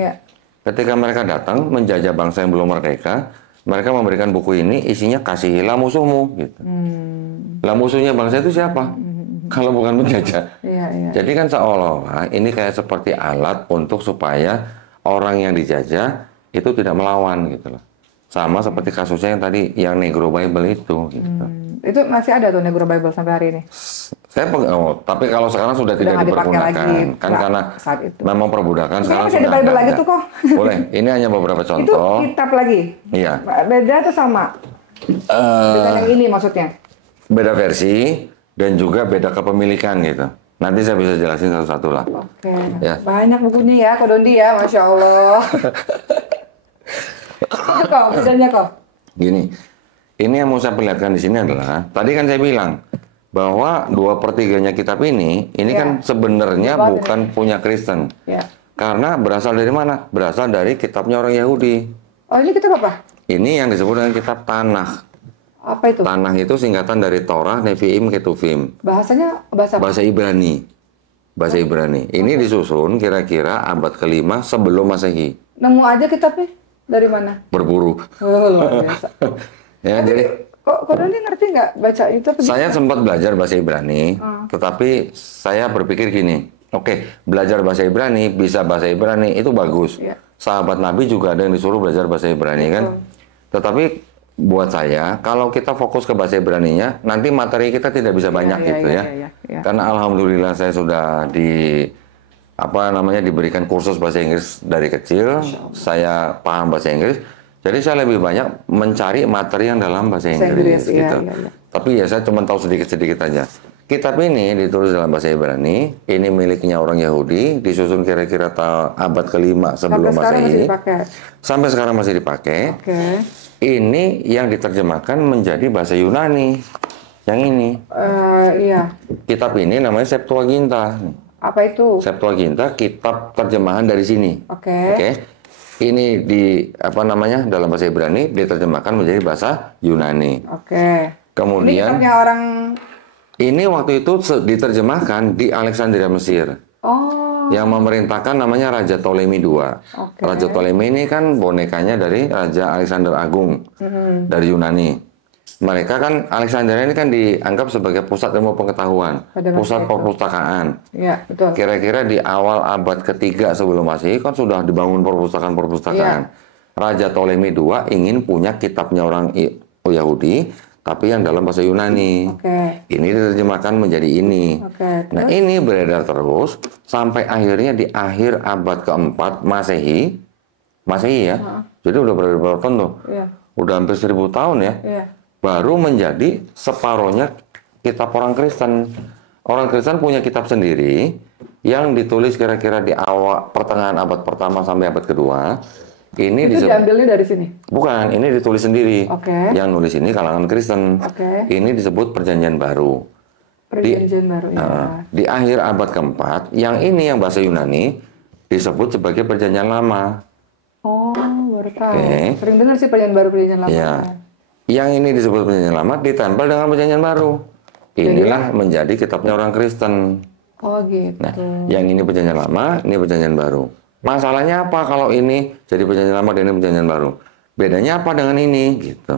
Ketika mereka datang menjajah bangsa yang belum merdeka, mereka memberikan buku ini, isinya kasihilah musuhmu, gitu. Lah musuhnya bangsa itu siapa? Kalau bukan penjajah. Jadi kan seolah-olah ini kayak seperti alat untuk supaya orang yang dijajah itu tidak melawan, gitu loh. Sama seperti kasusnya yang tadi, yang Negro Bible itu, gitu. Itu masih ada tuh Negro Bible sampai hari ini? Tapi kalau sekarang sudah tidak dipergunakan, lagi, kan karena memang perbudakan sekarang sudah ada Bible lagi tuh kok. Boleh, ini hanya beberapa contoh. Itu kitab lagi? Iya. Beda atau sama? Dengan yang ini maksudnya? Beda versi dan juga beda kepemilikan gitu. Nanti saya bisa jelasin satu-satu lah. Oke. Ya. Banyak bukunya ya, Ko Dondi ya, Masya Allah. Itu kok, bedanya kok. Gini, ini yang mau saya perlihatkan di sini adalah, tadi kan saya bilang bahwa 2/3 kitab ini kan sebenarnya bukan punya Kristen. Karena berasal dari mana? Berasal dari kitabnya orang Yahudi. Oh, ini kitab apa? Ini yang disebut dengan kitab Tanakh. Apa itu? Tanakh itu singkatan dari Torah, Nevi'im, Ketuvim. Bahasanya bahasa apa? Bahasa Ibrani. Bahasa Ibrani. Ini disusun kira-kira abad ke-5 sebelum Masehi. Nemu aja kitabnya? Dari mana? Berburu. Oh, luar biasa. Ya, jadi Kok Doni ngerti nggak baca itu? Saya sempat belajar bahasa Ibrani, tetapi saya berpikir gini, oke, belajar bahasa Ibrani, bisa bahasa Ibrani, itu bagus. Sahabat Nabi juga ada yang disuruh belajar bahasa Ibrani, kan? Tetapi buat saya, kalau kita fokus ke bahasa Ibraninya, nanti materi kita tidak bisa banyak ya. Karena alhamdulillah saya sudah diberikan kursus bahasa Inggris dari kecil, saya paham bahasa Inggris. Jadi saya lebih banyak mencari materi yang dalam bahasa Inggris gitu. Tapi ya saya cuma tahu sedikit-sedikit aja. Kitab ini ditulis dalam bahasa Ibrani, ini miliknya orang Yahudi, disusun kira-kira abad ke-5 sebelum Masehi. Sampai sekarang masih dipakai. Ini yang diterjemahkan menjadi bahasa Yunani. Yang ini. Kitab ini namanya Septuaginta. Apa itu? Septuaginta, kitab terjemahan dari sini. Oke. Ini dalam bahasa Ibrani diterjemahkan menjadi bahasa Yunani. Kemudian ini waktu itu diterjemahkan di Alexandria, Mesir. Yang memerintahkan namanya Raja Ptolemy II. Raja Ptolemy ini kan bonekanya dari Raja Alexander Agung dari Yunani. Mereka kan Alexandria ini kan dianggap sebagai pusat ilmu pengetahuan, pusat perpustakaan. Kira-kira di awal abad ke-3 sebelum Masehi kan sudah dibangun perpustakaan-perpustakaan. Raja Ptolemy II ingin punya kitabnya orang Yahudi, tapi yang dalam bahasa Yunani. Ini diterjemahkan menjadi ini. Nah ini beredar terus sampai akhirnya di akhir abad ke-4 Masehi ya. Jadi udah berapa tahun tuh? Udah hampir 1000 tahun ya. Baru menjadi separohnya kitab orang Kristen. Orang Kristen punya kitab sendiri yang ditulis kira-kira di awal pertengahan abad pertama sampai abad kedua. Ini itu diambilnya dari sini? Bukan, ini ditulis sendiri. Yang nulis ini kalangan Kristen. Ini disebut Perjanjian Baru. Perjanjian Baru, ya. Di akhir abad keempat, yang ini yang bahasa Yunani disebut sebagai Perjanjian Lama. Oh, baru tahu. Sering dengar sih Perjanjian Baru, Perjanjian Lama. Yang ini disebut Perjanjian Lama ditempel dengan Perjanjian Baru. Inilah menjadi kitabnya orang Kristen. Oh gitu. Nah, yang ini Perjanjian Lama, ini Perjanjian Baru. Masalahnya apa kalau ini jadi Perjanjian Lama dan ini Perjanjian Baru? Bedanya apa dengan ini? Gitu.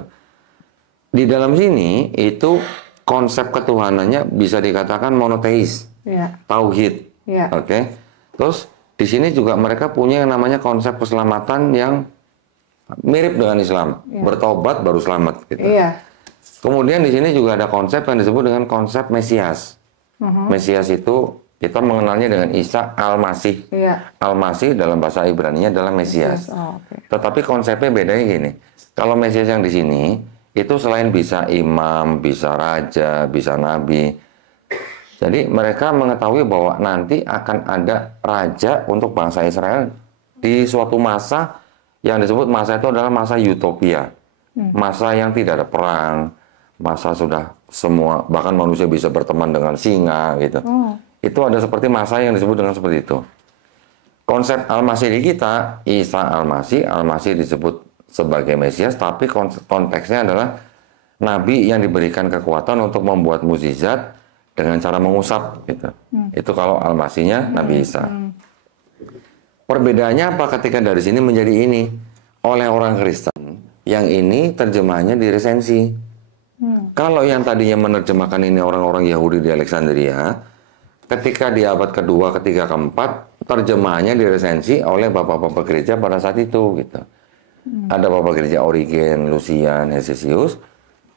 Di dalam sini itu konsep ketuhanannya bisa dikatakan monoteis, tauhid. Oke. Terus di sini juga mereka punya yang namanya konsep keselamatan yang mirip dengan Islam, bertobat baru selamat. Gitu. Kemudian di sini juga ada konsep yang disebut dengan konsep Mesias. Mesias itu kita mengenalnya dengan Isa Al-Masih. Al-Masih dalam bahasa Ibrani-nya adalah Mesias. Tetapi konsepnya bedanya gini. Kalau Mesias yang di sini itu selain bisa imam, bisa raja, bisa nabi. Jadi mereka mengetahui bahwa nanti akan ada raja untuk bangsa Israel di suatu masa yang disebut masa itu adalah masa utopia. Masa yang tidak ada perang, masa sudah semua, bahkan manusia bisa berteman dengan singa gitu. Itu ada seperti masa yang disebut dengan seperti itu. Konsep Al-Masih di kita, Isa Al-Masih disebut sebagai Mesias, tapi konteksnya adalah Nabi yang diberikan kekuatan untuk membuat mukjizat dengan cara mengusap, gitu. Itu kalau Al-Masihnya Nabi Isa. Perbedaannya apa ketika dari sini menjadi ini? Oleh orang Kristen, yang ini terjemahannya diresensi. Kalau yang tadinya menerjemahkan ini orang-orang Yahudi di Alexandria, ketika di abad kedua, ketiga, keempat, terjemahannya diresensi oleh bapak-bapak gereja pada saat itu, gitu. Ada bapak gereja Origen, Lucian, Hesesius,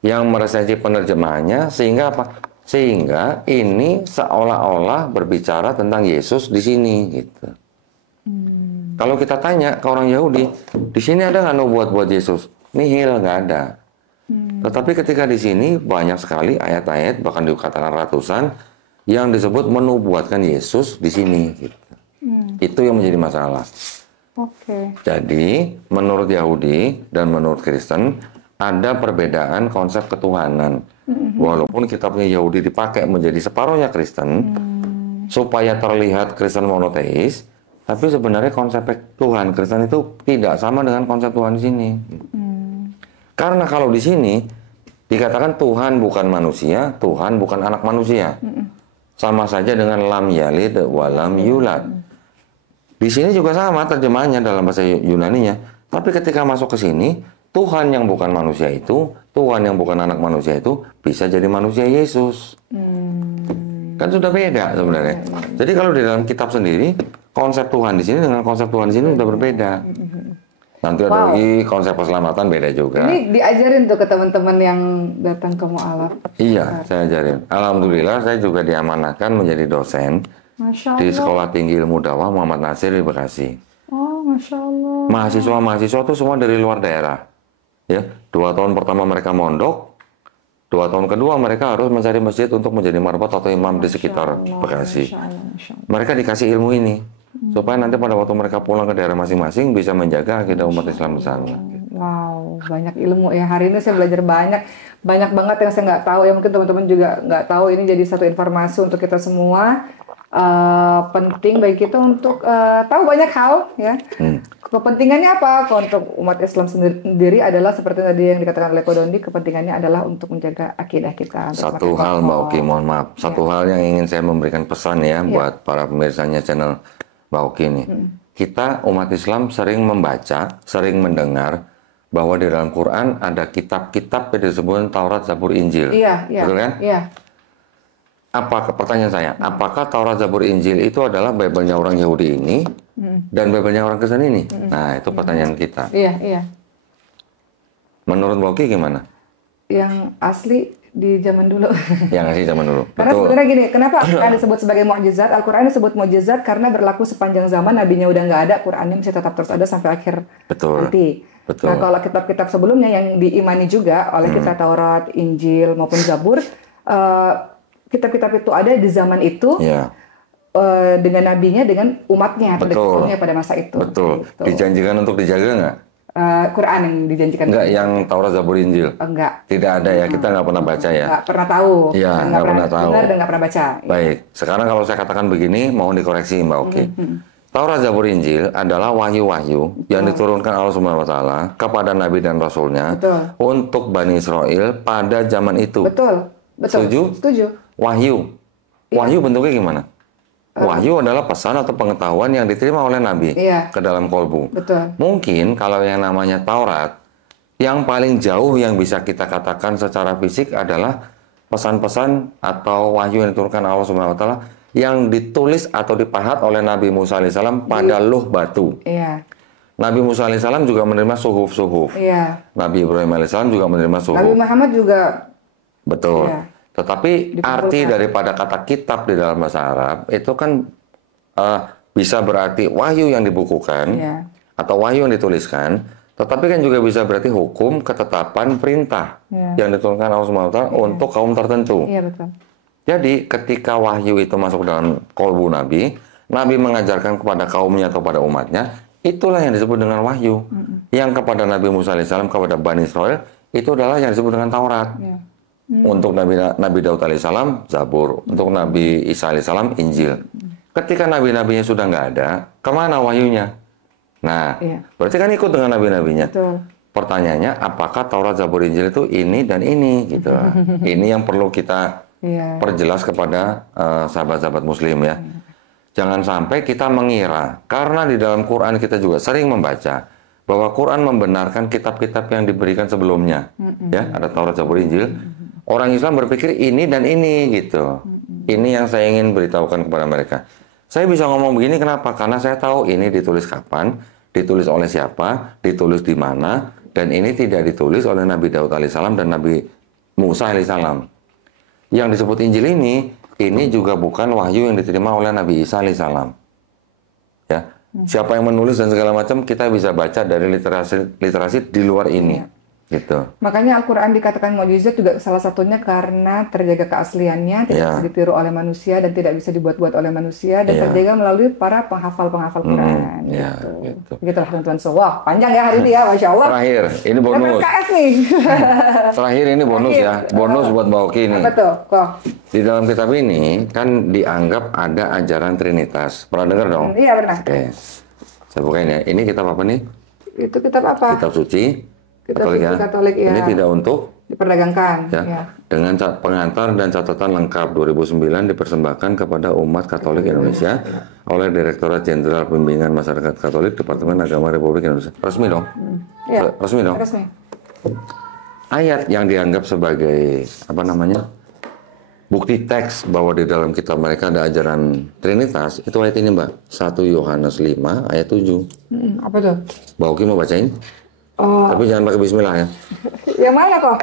yang meresensi penerjemahannya, sehingga apa? Sehingga ini seolah-olah berbicara tentang Yesus di sini, gitu. Kalau kita tanya ke orang Yahudi, di sini ada nggak nubuat buat Yesus? Nihil, nggak ada. Tetapi ketika di sini banyak sekali ayat-ayat, bahkan dikatakan ratusan, yang disebut menubuatkan Yesus di sini. Gitu. Itu yang menjadi masalah. Jadi, menurut Yahudi dan menurut Kristen, ada perbedaan konsep ketuhanan. Walaupun kitabnya Yahudi dipakai menjadi separuhnya Kristen, supaya terlihat Kristen monoteis, tapi sebenarnya konsep Tuhan Kristen itu tidak sama dengan konsep Tuhan di sini. Karena kalau di sini dikatakan Tuhan bukan manusia, Tuhan bukan anak manusia. Sama saja dengan lam yalid wa lam yulad. Di sini juga sama terjemahannya dalam bahasa Yunaninya. Tapi ketika masuk ke sini, Tuhan yang bukan manusia itu, Tuhan yang bukan anak manusia itu bisa jadi manusia Yesus. Kan sudah beda sebenarnya. Jadi kalau di dalam kitab sendiri, konsep Tuhan di sini dengan konsep Tuhan di sini sudah berbeda. Nanti ada lagi konsep keselamatan beda juga. Ini diajarin tuh ke teman-teman yang datang ke mu'alaf. Iya, saya ajarin. Alhamdulillah saya juga diamanahkan menjadi dosen di Sekolah Tinggi Ilmu Dakwah Muhammad Nasir di Bekasi. Oh, Masya Allah. Mahasiswa-mahasiswa itu semua dari luar daerah. Ya, 2 tahun pertama mereka mondok, 2 tahun kedua mereka harus mencari masjid untuk menjadi marbat atau imam di sekitar Bekasi. Mereka dikasih ilmu ini supaya nanti pada waktu mereka pulang ke daerah masing-masing bisa menjaga akidah umat Islam di sana. Wow, banyak ilmu ya. Hari ini saya belajar banyak banget yang saya nggak tahu. Ya mungkin teman-teman juga nggak tahu. Ini jadi satu informasi untuk kita semua. Penting bagi kita untuk tahu banyak hal ya. Kepentingannya apa? Untuk umat Islam sendiri adalah seperti tadi yang dikatakan oleh Kodondi, kepentingannya adalah untuk menjaga akidah kita. Satu hal Mbak Oki, mohon maaf. Satu hal yang ingin saya memberikan pesan ya buat para pemirsanya channel Mbak Oki ini. Kita umat Islam sering membaca, sering mendengar bahwa di dalam Quran ada kitab-kitab yang disebut Taurat, Zabur, Injil. Betul kan? Iya. Pertanyaan saya, apakah Taurat, Zabur, Injil itu adalah Bible-nya orang Yahudi ini dan Bible-nya orang Kristen ini? Nah, itu pertanyaan kita. Iya. Menurut Mbak Oki gimana? Yang asli di zaman dulu. Yang asli zaman dulu. Karena sebenarnya gini, kenapa Al-Quran disebut sebagai mukjizat? Al-Quran disebut mukjizat karena berlaku sepanjang zaman, nabinya udah nggak ada, Qurannya masih tetap terus ada sampai akhir nanti. Nah, kalau kitab-kitab sebelumnya yang diimani juga oleh kita Taurat, Injil maupun Zabur, kitab-kitab itu ada di zaman itu dengan nabinya, dengan umatnya, pada masa itu. Betul. Gitu. Dijanjikan untuk dijaga nggak? Quran yang dijanjikan. Enggak, yang Taurat, Zabur, Injil? Enggak. Tidak ada ya, kita nggak pernah baca ya? Nggak pernah tahu. Iya, nggak pernah tahu. Dengar dan nggak pernah baca. Baik, sekarang kalau saya katakan begini, mohon dikoreksi Mbak Oki. Taurat, Zabur, Injil adalah wahyu-wahyu yang diturunkan Allah Subhanahu wa Ta'ala kepada Nabi dan Rasulnya untuk Bani Israel pada zaman itu. Betul. Setuju. Wahyu bentuknya gimana? Wahyu adalah pesan atau pengetahuan yang diterima oleh Nabi ke dalam kolbu. Mungkin kalau yang namanya Taurat, yang paling jauh yang bisa kita katakan secara fisik adalah pesan-pesan atau wahyu yang diturunkan Allah Subhanahu wa Ta'ala yang ditulis atau dipahat oleh Nabi Musa alaihissalam pada luh batu. Nabi Musa alaihissalam juga menerima suhuf-suhuf. Nabi Ibrahim alaihissalam juga menerima suhuf. Nabi Muhammad juga. Betul. Tetapi arti daripada kata kitab di dalam bahasa Arab itu kan bisa berarti wahyu yang dibukukan atau wahyu yang dituliskan, tetapi kan juga bisa berarti hukum, ketetapan, perintah yang diturunkan Allah Subhanahu wa Ta'ala untuk kaum tertentu. Betul. Jadi ketika wahyu itu masuk dalam kolbu Nabi, Nabi mengajarkan kepada kaumnya atau pada umatnya, itulah yang disebut dengan wahyu. Yang kepada Nabi Musa alaihissalam, kepada Bani Israel, itu adalah yang disebut dengan Taurat. Untuk Nabi Daud alaihissalam, Zabur. Untuk Nabi Isa alaihissalam, Injil. Ketika nabi-nabinya sudah nggak ada, kemana wahyunya? Nah, berarti kan ikut dengan nabi-nabinya. Pertanyaannya, apakah Taurat, Zabur, Injil itu ini dan ini gitu? Ini yang perlu kita perjelas kepada sahabat-sahabat Muslim ya. Jangan sampai kita mengira, karena di dalam Quran kita juga sering membaca bahwa Quran membenarkan kitab-kitab yang diberikan sebelumnya, ya ada Taurat, Zabur, Injil. Orang Islam berpikir ini dan ini gitu. Ini yang saya ingin beritahukan kepada mereka. Saya bisa ngomong begini kenapa? Karena saya tahu ini ditulis kapan, ditulis oleh siapa, ditulis di mana, dan ini tidak ditulis oleh Nabi Daud alaihissalam dan Nabi Musa alaihissalam. Yang disebut Injil ini juga bukan wahyu yang diterima oleh Nabi Isa alaihissalam. Ya, siapa yang menulis dan segala macam kita bisa baca dari literasi di luar ini. Gitu. Makanya Al-Quran dikatakan mukjizat juga salah satunya karena terjaga keasliannya, tidak bisa ditiru oleh manusia dan tidak bisa dibuat-buat oleh manusia dan terjaga melalui para penghafal-penghafal Quran. Gitu. Begitulah teman-teman semua. Panjang ya hari ini ya, Masya Allah. Terakhir, ini bonus. MSKS nih. Terakhir ini bonus ya, bonus buat Mbak Oki nih. Betul, kok. Di dalam kitab ini kan dianggap ada ajaran Trinitas. Pernah dengar dong? Iya pernah. Oke, saya bukain ya. Ini kitab apa nih? Itu kitab apa? Kitab suci. Katolik, Katolik ya. Ini tidak untuk diperdagangkan. Dengan pengantar dan catatan lengkap 2009 dipersembahkan kepada umat Katolik Indonesia oleh Direktorat Jenderal Bimbingan Masyarakat Katolik Departemen Agama Republik Indonesia. Resmi dong? Resmi dong? Resmi. Ayat yang dianggap sebagai bukti teks bahwa di dalam kitab mereka ada ajaran Trinitas, itu ayat ini Mbak. 1 Yohanes 5 ayat 7. Apa tuh? Mbak Oki mau bacain? Tapi jangan pakai bismillah ya. Yang mana kok?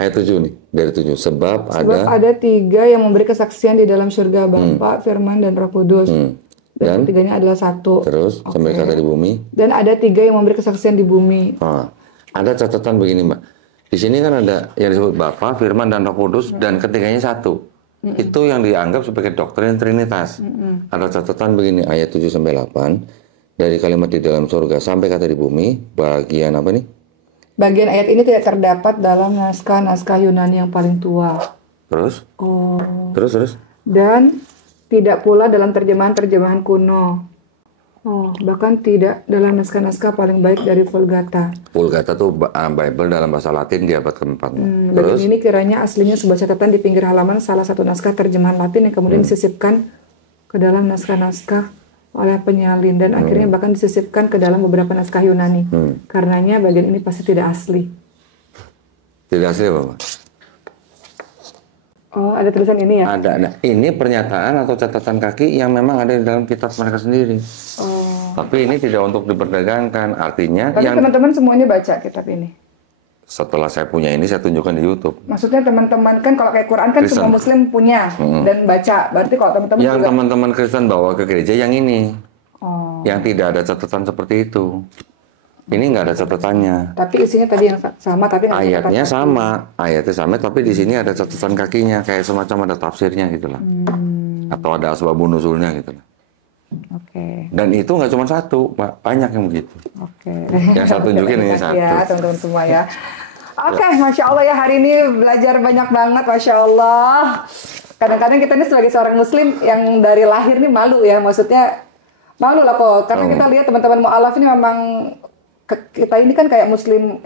Ayat 7 nih, dari 7. Sebab ada 3 yang memberi kesaksian di dalam surga, Bapa, Firman, dan Roh Kudus. Dan 3-nya adalah 1. Terus, sampai kata di bumi. Dan ada 3 yang memberi kesaksian di bumi. Ada catatan begini Mbak. Di sini kan ada yang disebut Bapa, Firman, dan Roh Kudus, dan ketiganya 1. Itu yang dianggap sebagai doktrin Trinitas. Ada catatan begini, ayat 7-8. Dari kalimat di dalam surga sampai kata di bumi, bagian apa nih? Bagian ayat ini tidak terdapat dalam naskah-naskah Yunani yang paling tua. Terus? Terus? Dan tidak pula dalam terjemahan-terjemahan kuno. Bahkan tidak dalam naskah-naskah paling baik dari Vulgata. Vulgata tuh Bible dalam bahasa Latin di abad ke-4. Terus? Bagian ini kiranya aslinya sebuah catatan di pinggir halaman salah satu naskah terjemahan Latin yang kemudian disisipkan ke dalam naskah-naskah oleh penyalin dan akhirnya bahkan disisipkan ke dalam beberapa naskah Yunani. Karenanya bagian ini pasti tidak asli. Tidak asli apa, Pak? Ada tulisan ini ya? Ada. Nah, ini pernyataan atau catatan kaki yang memang ada di dalam kitab mereka sendiri. Tapi ini tidak untuk diperdagangkan. Artinya tapi teman-teman semuanya baca kitab ini? Setelah saya punya ini, saya tunjukkan di YouTube. Maksudnya teman-teman kan kalau kayak Quran kan Kristen. semua Muslim punya dan baca. Berarti kalau teman-teman yang juga... teman-teman Kristen bawa ke gereja yang ini, yang tidak ada catatan seperti itu. Ini nggak ada catatannya. Tapi isinya tadi yang sama, tapi ayatnya sama, tapi di sini ada catatan kakinya, kayak semacam ada tafsirnya gitulah, atau ada asbabun nuzulnya gitulah. Dan itu nggak cuma 1, Pak. Banyak yang begitu. Yang saya tunjukin ini 1. Ya, teman-teman semua ya. Masya Allah ya, hari ini belajar banyak banget, Masya Allah. Kadang-kadang kita ini sebagai seorang Muslim yang dari lahir nih malu ya, maksudnya malu lah kok. Karena kita lihat teman-teman mu'alaf ini memang, kita ini kan kayak Muslim,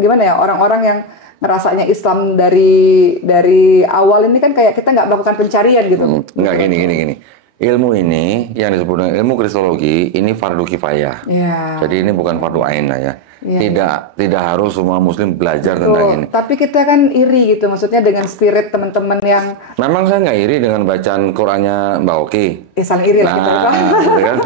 gimana ya, orang-orang yang ngerasanya Islam dari awal ini kan kayak kita nggak melakukan pencarian gitu. Nggak, gini. Ilmu ini yang disebut dengan ilmu kristologi ini fardu kifayah. Jadi ini bukan fardu ain lah ya. Tidak harus semua Muslim belajar tentang ini. Tapi kita kan iri gitu, maksudnya dengan spirit teman-teman yang. Memang saya nggak iri dengan bacaan Qurannya Mbak Oki. Saling iri lah kita. Gitu kan.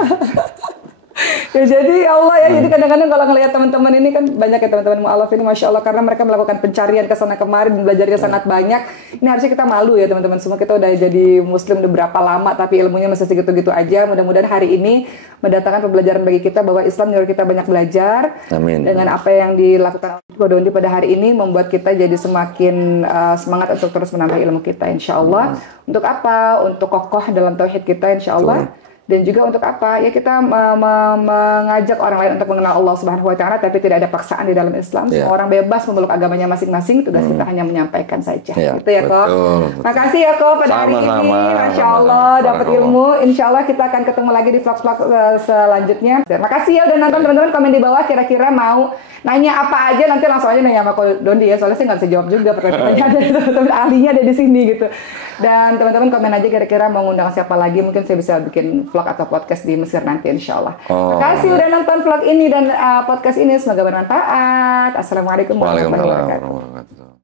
Ya jadi Allah ya, jadi kadang-kadang kalau ngelihat teman-teman ini kan banyak ya teman-teman mu'alaf ini, Masya Allah, karena mereka melakukan pencarian ke sana kemari dan belajarnya sangat banyak. Ini harusnya kita malu ya teman-teman semua, kita udah jadi Muslim udah berapa lama tapi ilmunya masih segitu-gitu aja. Mudah-mudahan hari ini mendatangkan pembelajaran bagi kita bahwa Islam nyuruh kita banyak belajar. Amin. Dengan apa yang dilakukan Godondi pada hari ini membuat kita jadi semakin semangat untuk terus menambah ilmu kita, insya Allah. Untuk apa? Untuk kokoh dalam tauhid kita, insya Allah. Dan juga untuk apa? Ya kita mengajak orang lain untuk mengenal Allah Subhanahu wa taala, tapi tidak ada paksaan di dalam Islam. Semua orang bebas memeluk agamanya masing-masing, tugas kita hanya menyampaikan saja. Gitu ya, Ko. Makasih ya, Ko, pada hari ini. Masya Allah, dapat ilmu. Insya Allah kita akan ketemu lagi di vlog-vlog selanjutnya. Makasih ya udah nonton, teman-teman. Komen di bawah kira-kira mau nanya apa aja, nanti langsung aja nanya sama Ko Dondi ya, soalnya saya nggak bisa jawab juga pertanyaannya, ada teman-teman ahlinya ada di sini gitu. Dan teman-teman komen aja kira-kira mau ngundang siapa lagi, mungkin saya bisa bikin vlog atau podcast di Mesir nanti insya Allah. Makasih udah nonton vlog ini dan podcast ini, semoga bermanfaat. Assalamualaikum warahmatullahi wabarakatuh.